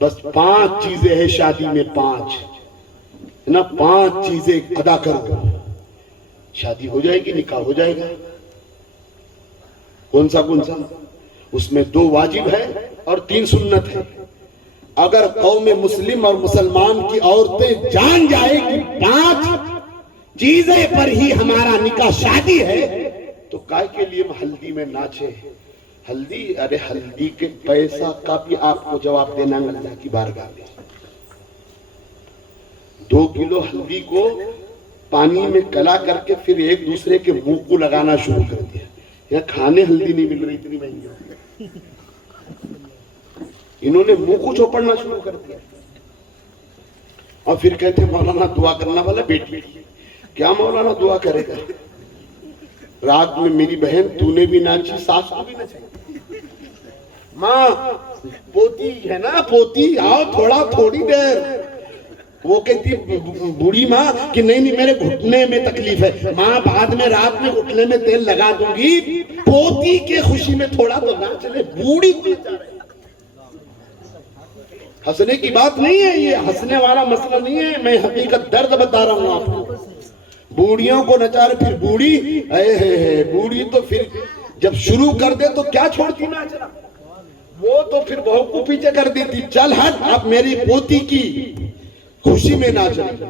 بس 5 چیزیں ہیں شادی میں، 5 چیزیں ادا کرو، شادی ہو جائے گی، نکاح ہو جائے گا۔ کون سا؟ اس میں 2 واجب ہے اور 3 سنت ہے۔ اگر قوم مسلم اور مسلمان کی عورتیں جان جائے کہ 5 چیزیں پر ہی ہمارا نکاح شادی ہے، تو کائے کے لیے ہم ہلدی میں ناچے؟ ہلدی، ارے ہلدی کے پیسہ کا بھی آپ کو جواب دینا ہے اللہ کی بارگاہ میں۔ 2 کلو ہلدی کو پانی میں گلا کر کے پھر ایک دوسرے کے منہ کو لگانا شروع کر دیا۔ یہاں کھانے ہلدی نہیں مل رہی، اتنی مہنگی، انہوں نے منہ کو چوپڑنا شروع کر دیا، اور پھر کہتے ہیں مولانا دعا کرنا والا بیٹی۔ کیا مولانا دعا کرے گا؟ رات میں میری بہن تو نے بھی ناچی، ساس کو بھی نچائی۔ ماں پوتی ہے نا، پوتی آؤ تھوڑی دیر۔ وہ کہتی بوڑھی ماں کہ نہیں میرے گھٹنے میں تکلیف ہے۔ ماں بعد میں رات میں گھٹنے میں تیل لگا دوں گی، پوتی کے خوشی میں تھوڑا تو ناچ لے۔ بوڑھی کو نچا رہے، ہنسنے کی بات نہیں ہے، یہ ہنسنے والا مسئلہ نہیں ہے، میں حقیقت درد بتا رہا ہوں آپ کو۔ بوڑھیوں کو نچا رہے، پھر بوڑھی تو پھر جب شروع کر دے تو کیا چھوڑتی ناچنا؟ وہ تو پھر بہو کو پیچھے کر دیتی، چل ہٹ اب میری پوتی کی خوشی میں ناچنا۔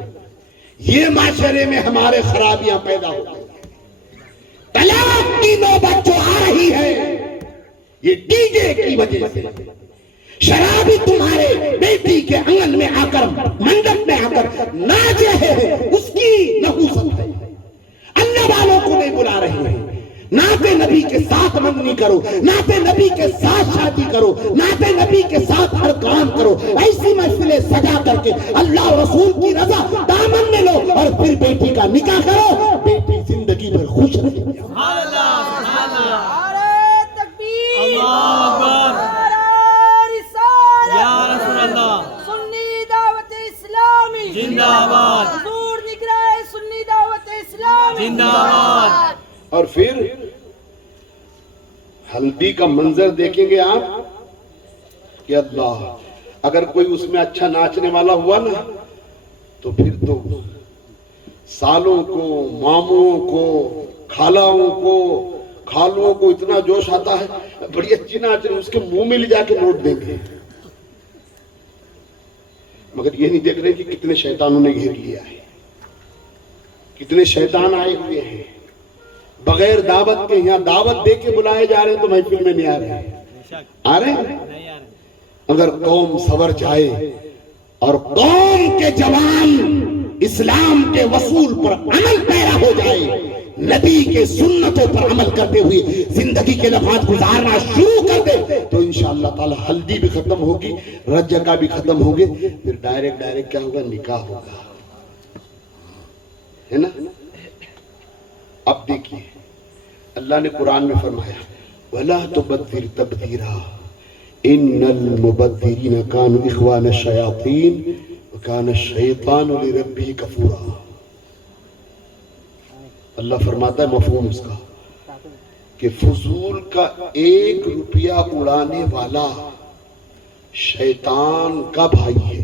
یہ معاشرے میں ہمارے خرابیاں پیدا ہو گئی۔ طلاق کی نوبت جو آ رہی ہے یہ ڈی جے کی وجہ سے۔ شرابی تمہارے بیٹی کے آنگن میں آ کر، منڈپ میں آ کر ناچ رہے ہیں، اس کی نحوست ہے۔ اللہ والوں کو نہیں بلا رہے ہیں۔ نعت نبی کے ساتھ منگنی کرو، نعت نبی کے ساتھ شادی کرو، نعت نبی کے ساتھ ہر کام کرو، ایسی محفلیں سجا کر کے اللہ اور رسول کی رضا دامن میں لو، اور پھر بیٹی کا نکاح کرو، بیٹی زندگی بھر خوش رہے۔ اور پھر ہلدی کا منظر دیکھیں گے آپ کہ اللہ، اگر کوئی اس میں اچھا ناچنے والا ہوا نا تو پھر تو سالوں کو، ماموں کو، خالوں کو اتنا جوش آتا ہے، بڑی اچھی ناچ رہی، اس کے منہ میں لے جا کے نوٹ دیں گے۔ مگر یہ نہیں دیکھ رہے کہ کتنے شیطانوں نے گھیر لیا ہے، کتنے شیطان آئے ہوئے ہیں بغیر دعوت کے۔ یہاں دعوت دے کے بلائے جا رہے ہیں تو محفل میں نہیں آ رہے ہیں، آ رہے ہیں۔ اگر قوم سور جائے اور قوم کے جوان اسلام کے وصول پر عمل پیرا ہو جائے، نبی کے سنتوں پر عمل کرتے ہوئے زندگی کے لمحات گزارنا شروع کر دے، تو انشاءاللہ تعالی ہلدی بھی ختم ہوگی، رج کا بھی ختم ہوگی، پھر ڈائریکٹ کیا ہوگا؟ نکاح ہوگا، ہے نا؟ اب دیکھیے اللہ نے قرآن میں فرمایا وَلَا تُبَذِّرْ تَبْذِيرًا إِنَّ الْمُبَذِّرِينَ كَانُوا إِخْوَانَ الشَّيَاطِينِ وَكَانَ الشَّيْطَانُ لِرَبِّهِ كَفُورًا۔ اللہ فرماتا ہے مفہوم اس کا کہ فضول کا 1 روپیہ اڑانے والا شیطان کا بھائی ہے۔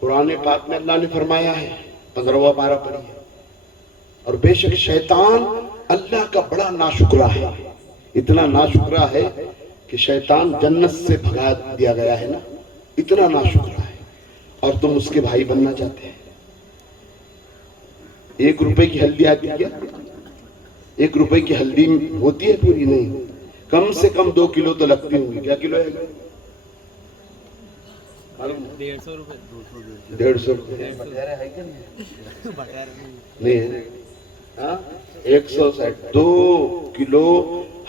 قرآن پاک میں اللہ نے فرمایا ہے 15واں پارہ پڑھی ہے، اور بے شک شیطان اللہ کا بڑا ناشکرہ ہے، اتنا ناشکرہ ہے کہ شیطان جنت سے بھگا دیا گیا ہے نا، اتنا ناشکرہ ہے، اور تم اس کے بھائی بننا چاہتے ہیں۔ 1 روپے کی ہلدی آتی ہے کیا؟ 1 روپے کی ہلدی ہوتی ہے پوری؟ نہیں، کم سے کم 2 کلو تو لگتی ہوں گی. کیا کلو ہے؟ 150 روپے. 150 روپے نہیں ہے. ہاں 160. 2 کلو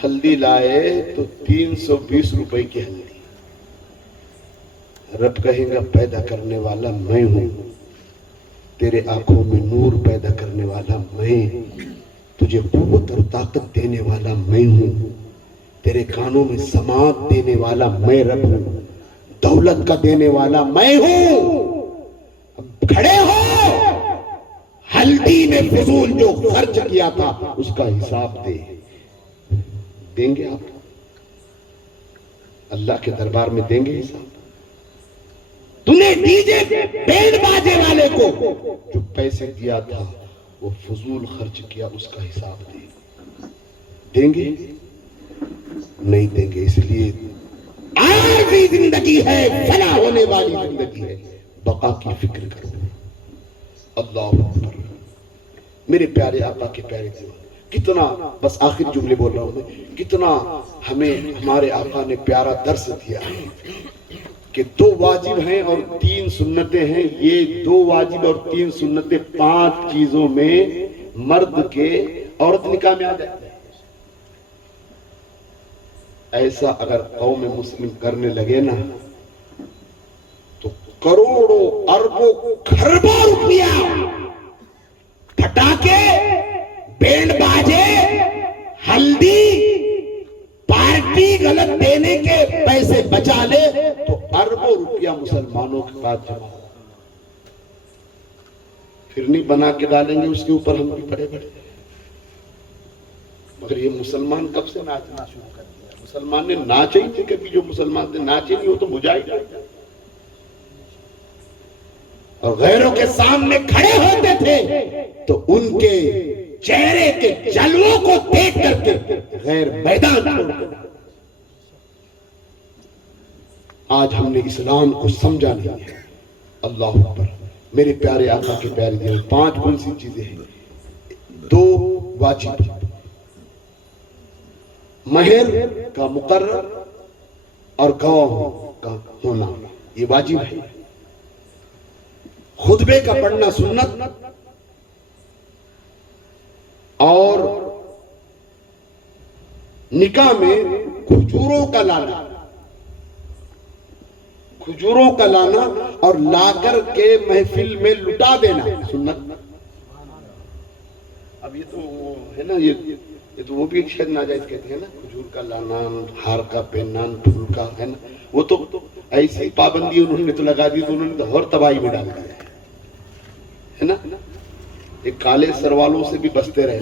ہلدی لائے تو 320 روپے کی ہلدی. رب کہیں گا پیدا کرنے والا میں ہوں، تیرے آنکھوں میں نور پیدا کرنے والا میں، تجھے قوت اور طاقت دینے والا میں ہوں، تیرے کانوں میں سماعت دینے والا میں رب ہوں، دولت کا دینے والا میں ہوں. اب کھڑے ہو، ہلدی میں فضول جو خرچ کیا تھا اس کا حساب دے. دیں گے آپ اللہ کے دربار میں؟ دیں گے حساب؟ تو نے ڈی جے بینڈ باجے والے کو جو پیسے دیا تھا وہ فضول خرچ کیا، اس کا حساب دیں گے؟ نہیں دیں گے. اس لیے عارضی زندگی ہے، فنا ہونے والی زندگی ہے، بقا کی فکر کرو. اللہ اکبر. میرے پیارے آقا کے پیارے دیوان، کتنا، بس آخر جملے بول رہا ہوں میں، کتنا ہمیں ہمارے آقا نے پیارا درس دیا ہے کہ 2 واجب ہیں اور 3 سنتیں ہیں. یہ 2 واجب اور 3 سنتیں 5 چیزوں میں مرد کے عورت نکاح میں آ جاتے ہیں. ایسا اگر قوم مسلم کرنے لگے نا تو کروڑوں اربوں کھربوں روپیہ پھٹاکے، بینڈ باجے، ہلدی، پارٹی غلط دینے کے پیسے بچا لے تو اربوں روپیہ مسلمانوں کے پاس جمع ہو. پھر نہیں بنا کے ڈالیں گے اس کے اوپر ہم بھی بڑے بڑے. مگر یہ مسلمان کب سے ناچنا شروع کر دیا؟ مسلمان نے ناچے ہی تھے کبھی؟ جو مسلمان نے ناچے نہیں ہو تو مجاہد. اور غیروں کے سامنے کھڑے ہوتے تھے تو ان کے چہرے کے جلووں کو دیکھ کر کے غیر میدان چھوڑ کر. آج ہم نے اسلام کو سمجھا نہیں ہے. اللہ اکبر. میرے پیارے آقا کے پیارے دیوان، 5 کون سی چیزیں ہیں؟ 2 واجب، مہر کا مقرر اور گواہ کا ہونا، یہ واجب ہے. خطبے کا پڑھنا سنت، اور نکاح میں کھجوروں کا لانا، کھجوروں کا لانا اور لا کر کے محفل میں لٹا دینا سنت. اب یہ تو وہ ہے نا، یہ تو وہ بھی شاید ناجائز کہتے ہیں نا، کھجور کا لانا، ہار کا پہننا، پھول کا، ہے نا. وہ تو ایسی پابندی انہوں نے تو لگا دی تو انہوں نے تو اور تباہی میں ڈال دیا ہے نا. ایک کالے سر والوں سے بھی بچتے رہے.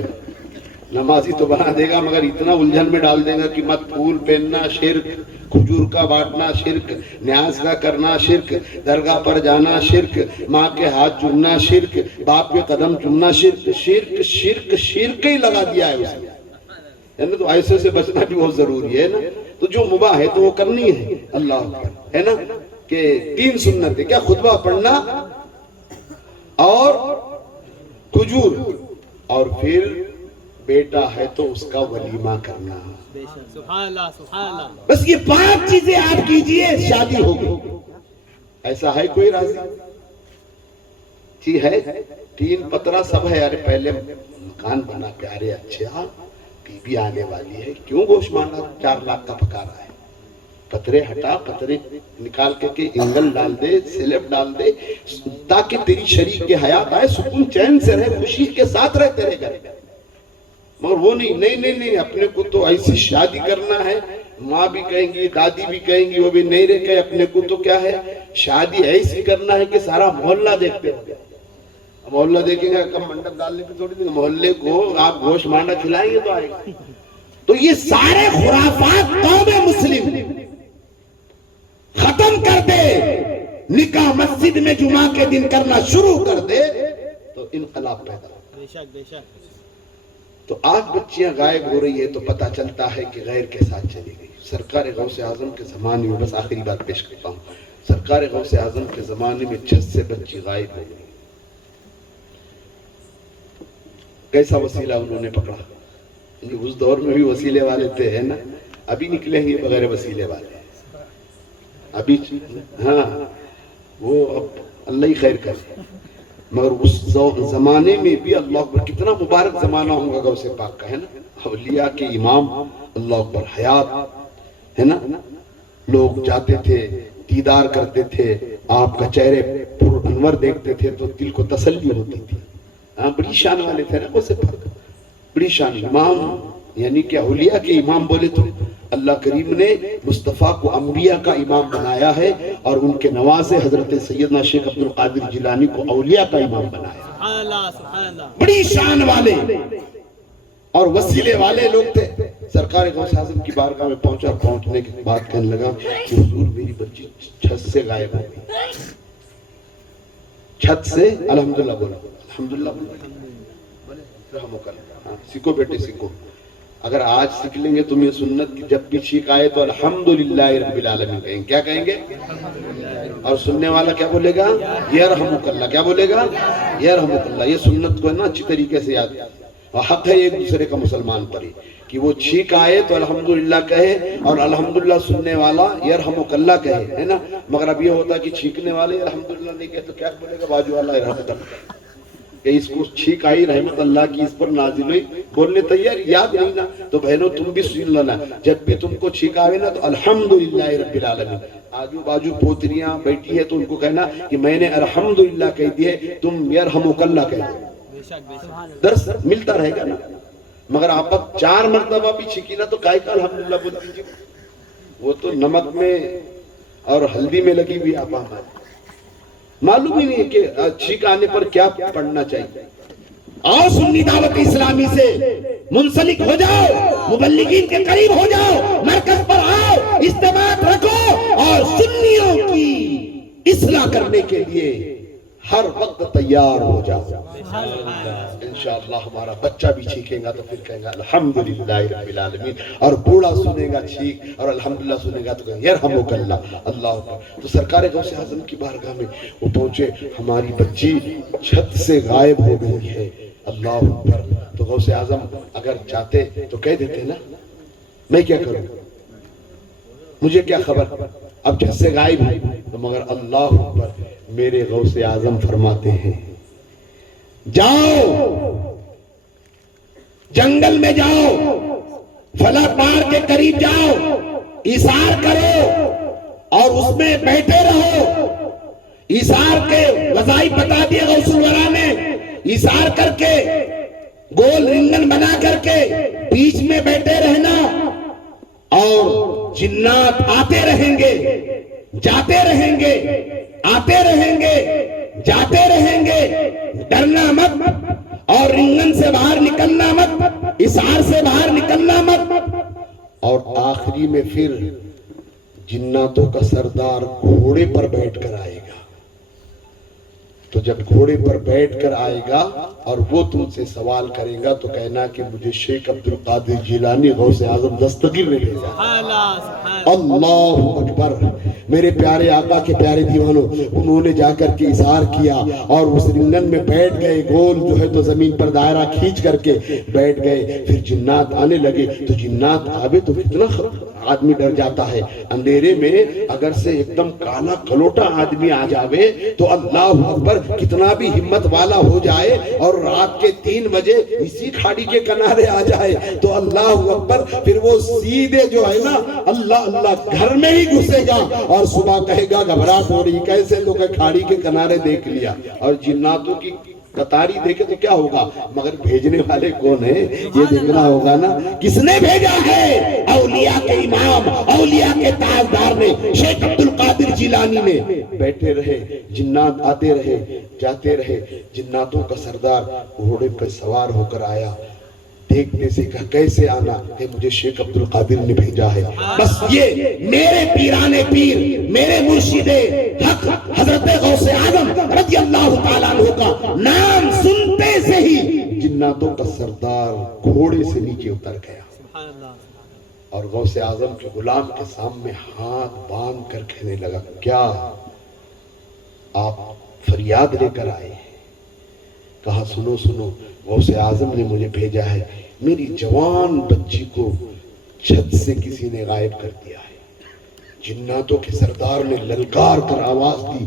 نمازی تو بنا دے گا مگر اتنا الجھن میں ڈال دے گا کہ مت پھول پہننا شرک، کھجور کا بانٹنا شرک، نیاز کا کرنا شرک، درگاہ پر جانا شرک، ماں کے ہاتھ چومنا شرک، باپ کے قدم چومنا شرک. شرک شرک شرک ہی لگا دیا ہے اس نے، تو ایسے سے بچنا بھی بہت ضروری ہے نا. تو جو مباح ہے تو وہ کرنی ہے. اللہ اکبر. ہے نا کہ 3 سنتیں کیا؟ خطبہ پڑھنا اور کھجور، اور پھر بیٹا ہے تو اس کا ولیمہ کرنا. سبحان اللہ سبحان اللہ. بس یہ 5 چیزیں آپ کیجئے، شادی ہوگی. ایسا ہے کوئی راضی؟ جی ہے. 3 پترا سب ہے. یار پہلے مکان بنا پیارے اچھے، ہاں بی بی آنے والی ہے، کیوں گوشت مانگا 4 لاکھ کا پکا رہا ہے؟ پترے ہٹا، پترے نکال کے انگل ڈال دے، سلیب ڈال دے، تاکہ تیری شریک کے حیات آئے، سکون چین سے رہے، خوشی کے ساتھ رہے تیرے گھر. مگر وہ نہیں، اپنے کو تو ایسی شادی کرنا ہے. ماں بھی کہیں گی، دادی بھی کہیں گی، وہ بھی نہیں رہے کہ اپنے کو تو کیا ہے، شادی ایسی کرنا ہے کہ سارا محلہ دیکھتے ہو. محلہ دیکھیں گے کم منڈپ ڈالنے پہ تھوڑی دن، محلے کو آپ گوشت مانڈا کھلائیں گے تو آئے گا. تو یہ سارے خرافات قوم مسلم ختم کر دے، نکاح مسجد میں جمعہ کے دن کرنا شروع کر دے تو انقلاب پیدا ہو. بے شک بے شک. تو آج بچیاں غائب ہو رہی ہے تو پتہ چلتا ہے کہ غیر کے ساتھ چلی گئی. سرکار غوث اعظم کے زمانے میں، بس آخری بات پیش کرتا ہوں، سرکار غوث اعظم کے زمانے میں 6 سے بچی غائب ہو گئی. کیسا وسیلہ انہوں نے پکڑا. اس دور میں بھی وسیلے والے تھے ہے نا, ابھی نکلیں گے بغیر وسیلے والے ابھی. ہاں وہ اب اللہ ہی خیر کرے, مگر اس زمانے میں بھی اللہ اکبر کتنا مبارک زمانہ ہوگا غوث پاک کا ہے نا. اولیاء کے امام اللہ اکبر حیات ہے نا, لوگ جاتے تھے دیدار کرتے تھے, آپ کا چہرے پر انور دیکھتے تھے تو دل کو تسلی ہوتی تھی. ہاں بڑی شان والے تھے نا غوث پاک, بڑی شان. امام یعنی کہ اولیاء کے امام بولے تو اللہ کریم نے مصطفیٰ کو انبیاء کا امام بنایا ہے, اور ان کے نواسے حضرت سیدنا شیخ عبد القادر جیلانی کو اولیاء کا امام بنایا. سبحان اللہ سبحان اللہ. بڑی شان والے اور وسیلے والے لوگ تھے. سرکار غوث اعظم کی بارگاہ میں پہنچا, پہنچنے کے بعد کہنے لگا کہ حضور میری بچی چھت سے غائب ہو گئی. چھت سے الحمدللہ بولو, الحمدللہ بولو, رحمک اللہ. ہاں سیکھو بیٹے سیکھو. اگر آج سیکھ لیں گے تم یہ سنت کی, جب بھی چھینک آئے تو الحمدللہ رب العالمین کہیں. کیا کہیں گے؟ اور سننے والا کیا بولے گا؟ یرحمک اللہ. کیا بولے گا؟ یرحمک اللہ. یہ سنت کو ہے نا اچھی طریقے سے یاد, اور حق ہے ایک دوسرے کا مسلمان پر ہی کہ وہ چھینک آئے تو الحمدللہ کہے, اور الحمدللہ سننے والا یرحمک اللہ کہے, ہے نا. مگر اب یہ ہوتا ہے کہ چھینکنے والے الحمدللہ نہیں کہے تو کیا بولے گا بازو والا یرحمک اللہ, کہ اس کو چھینک آئی رحمت اللہ کی اس پر نازل ہوئی, بولنے تیار یاد نہیں نا. تو بہنوں تم بھی سن لینا, جب بھی تم کو چھینک آوے نا تو الحمدللہ رب العالمین. آجو باجو پوتریاں بیٹھی ہے تو ان کو کہنا کہ میں نے الحمدللہ کہہ دیے, تم یرحمک اللہ کہہ دو. درس ملتا رہے گا نا. مگر آپ اب 4 مرتبہ بھی چھینکی نا تو کائے کا الحمدللہ بول دیجیے. وہ تو نمک میں اور ہلدی میں لگی ہوئی آپ معلوم ہی نہیں ہے کہ چھینک آنے پر کیا پڑھنا چاہیے. آؤ سنی دعوت اسلامی سے منسلک ہو جاؤ, مبلغین کے قریب ہو جاؤ, مرکز پر آؤ, اجتماعات رکھو, اور سنیوں کی اصلاح کرنے کے لیے ہر وقت تیار ہو جاؤ. انشاءاللہ ہمارا بچہ بھی چھینکے گا تو پھر کہیں گا الحمدللہ رب العالمین, اور بوڑھا سنے گا چھینک اور الحمدللہ سنے گا تو کہیں یرحمک اللہ. اللہ اکبر. تو سرکار غوث اعظم کی بارگاہ میں وہ پہنچے, ہماری بچی چھت سے غائب ہو گئی ہے. اللہ اکبر. تو غوث اعظم اگر چاہتے تو کہہ دیتے نا, میں کیا کروں, مجھے کیا خبر, اب چھت سے غائب ہے. مگر اللہ اکبر, میرے غوث اعظم فرماتے ہیں جاؤ جنگل میں جاؤ, فلاں پہاڑ کے قریب جاؤ, ایثار کرو اور اس میں بیٹھے رہو. ایثار کے وظائف بتا دیے غوث الورا نے. ایثار کر کے گول رنگن بنا کر کے بیچ میں بیٹھے رہنا, اور جنات آتے رہیں گے, جاتے رہیں گے, آتے رہیں گے, جاتے رہیں گے. ڈرنا مت, اور رنگن سے باہر نکلنا مت, ایثار سے باہر نکلنا مت. اور آخری میں پھر جناتوں کا سردار گھوڑے پر بیٹھ کر آئے گا. تو جب گھوڑے پر بیٹھ کر آئے گا اور وہ تم سے سوال کرے گا تو کہنا کہ مجھے شیخ عبد القادر جیلانی غوث اعظم دستگیر نے بھیجا. اللہ اکبر. میرے پیارے آقا کے پیارے دیوانوں, انہوں نے جا کر کے اظہار کیا اور اس رنگن میں بیٹھ گئے, گول جو ہے تو زمین پر دائرہ کھینچ کر کے بیٹھ گئے. پھر جنات آنے لگے. تو جنات آوے تو کتنا آدمی ڈر جاتا ہے. اندھیرے میں اگر سے ایک دم کالا کلوٹا آدمی آ جاوے تو اللہ اکبر, کتنا بھی ہمت والا ہو جائے اور رات کے 3 بجے اسی کھاڑی کے کنارے آ جائے تو اللہ اکبر, پھر وہ سیدھے جو ہے نا اللہ اللہ گھر میں ہی گھسے گا اور صبح کہے گا گھبراہٹ ہو رہی کیسے, تو کہ کھاڑی کے کنارے دیکھ لیا. اور جناتوں کی قطاری دیکھے تو کیا ہوگا, مگر بھیجنے والے کون ہیں یہ دیکھنا ہوگا نا. کس نے بھیجا ہے؟ اولیاء کے امام, اولیاء کے تاجدار نے, شیخ عبد القادر جیلانی نے. بیٹھے رہے, جنات آتے رہے, جاتے رہے. جناتوں کا سردار گھوڑے پر سوار ہو کر آیا. دیکھتے سے کہا کیسے آنا ہے, مجھے شیخ عبد القادر نے بھیجا ہے. بس یہ میرے پیرانے پیر, میرے مرشد حق حضرت غوث اعظم رضی اللہ تعالیٰ عنہ کا نام سنتے سے ہی جناتوں کا سردار گھوڑے سے نیچے اتر گیا اور غوث اعظم کے غلام کے سامنے ہاتھ باندھ کر کہنے لگا, کیا آپ فریاد لے کر آئے, کہا سنو سنو، غوث اعظم نے مجھے بھیجا ہے، میری جوان بچی کو چھت سے کسی نے غائب کر دیا ہے۔ جناتوں کے سردار نے للکار کر آواز دی،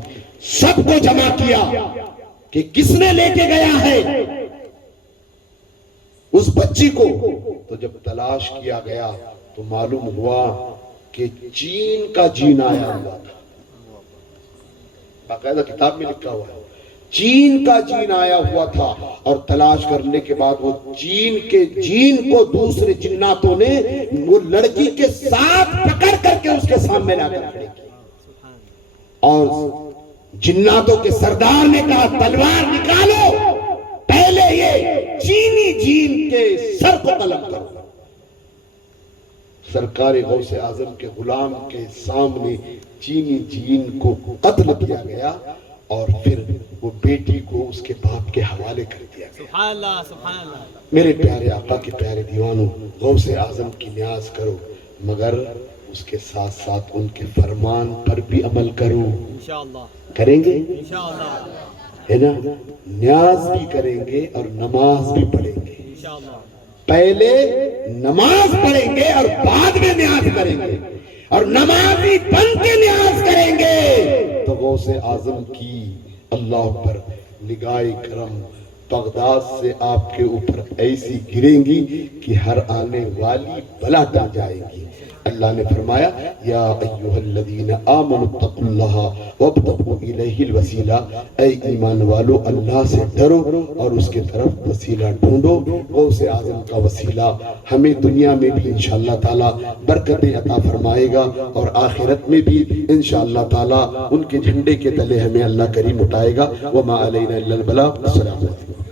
سب کو جمع کیا کہ کس نے لے کے گیا ہے اس بچی کو۔ تو جب تلاش کیا گیا تو معلوم ہوا کہ چین کا جین آیا ہوا تھا، باقاعدہ کتاب میں لکھا ہوا ہے، چین کا جین آیا ہوا تھا، اور تلاش کرنے کے بعد وہ چین کے جین کو دوسرے جناتوں نے وہ لڑکی کے ساتھ پکڑ کر کے اس کے سامنے لا کر کھڑے کیا، اور جناتوں کے سردار نے کہا تلوار نکالو، پہلے یہ چینی جین کے سر کو قلم کرو۔ سرکار غوث اعظم کے غلام کے سامنے چینی جین کو قتل کیا گیا، اور پھر وہ بیٹی کو اس کے باپ کے حوالے کر دیا گیا۔ سبحان اللہ سبحان اللہ۔ میرے پیارے آقا کے پیارے دیوانوں، غوث اعظم کی نیاز کرو، مگر اس کے ساتھ ساتھ ان کے فرمان پر بھی عمل کرو۔ انشاءاللہ کریں گے انشاءاللہ ہے نا؟ نیاز بھی کریں گے اور نماز بھی پڑھیں گے۔ انشاءاللہ پہلے نماز پڑھیں گے اور بعد میں نیاز کریں گے، اور نمازی بن کے نیاز کریں گے تو غوث اعظم کی اللہ پر نگاہ کرم بغداد سے آپ کے اوپر ایسی گریں گی کہ ہر آنے والی بلا ٹل جائے گی۔ اللہ نے فرمایا یا ایھا الذین آمنوا اتقوا اللہ وابتغوا الیہ الوسیلہ، اے ایمان والو اللہ سے ڈرو اور اس کے طرف وسیلہ ڈھونڈو۔ غوث اعظم کا وسیلہ ہمیں دنیا میں بھی انشاءاللہ تعالی برکتیں عطا فرمائے گا، اور آخرت میں بھی انشاءاللہ تعالی ان کے جھنڈے کے تلے ہمیں اللہ کریم اٹھائے گا۔ وما علینا الا البلاغ۔ السلام علیکم۔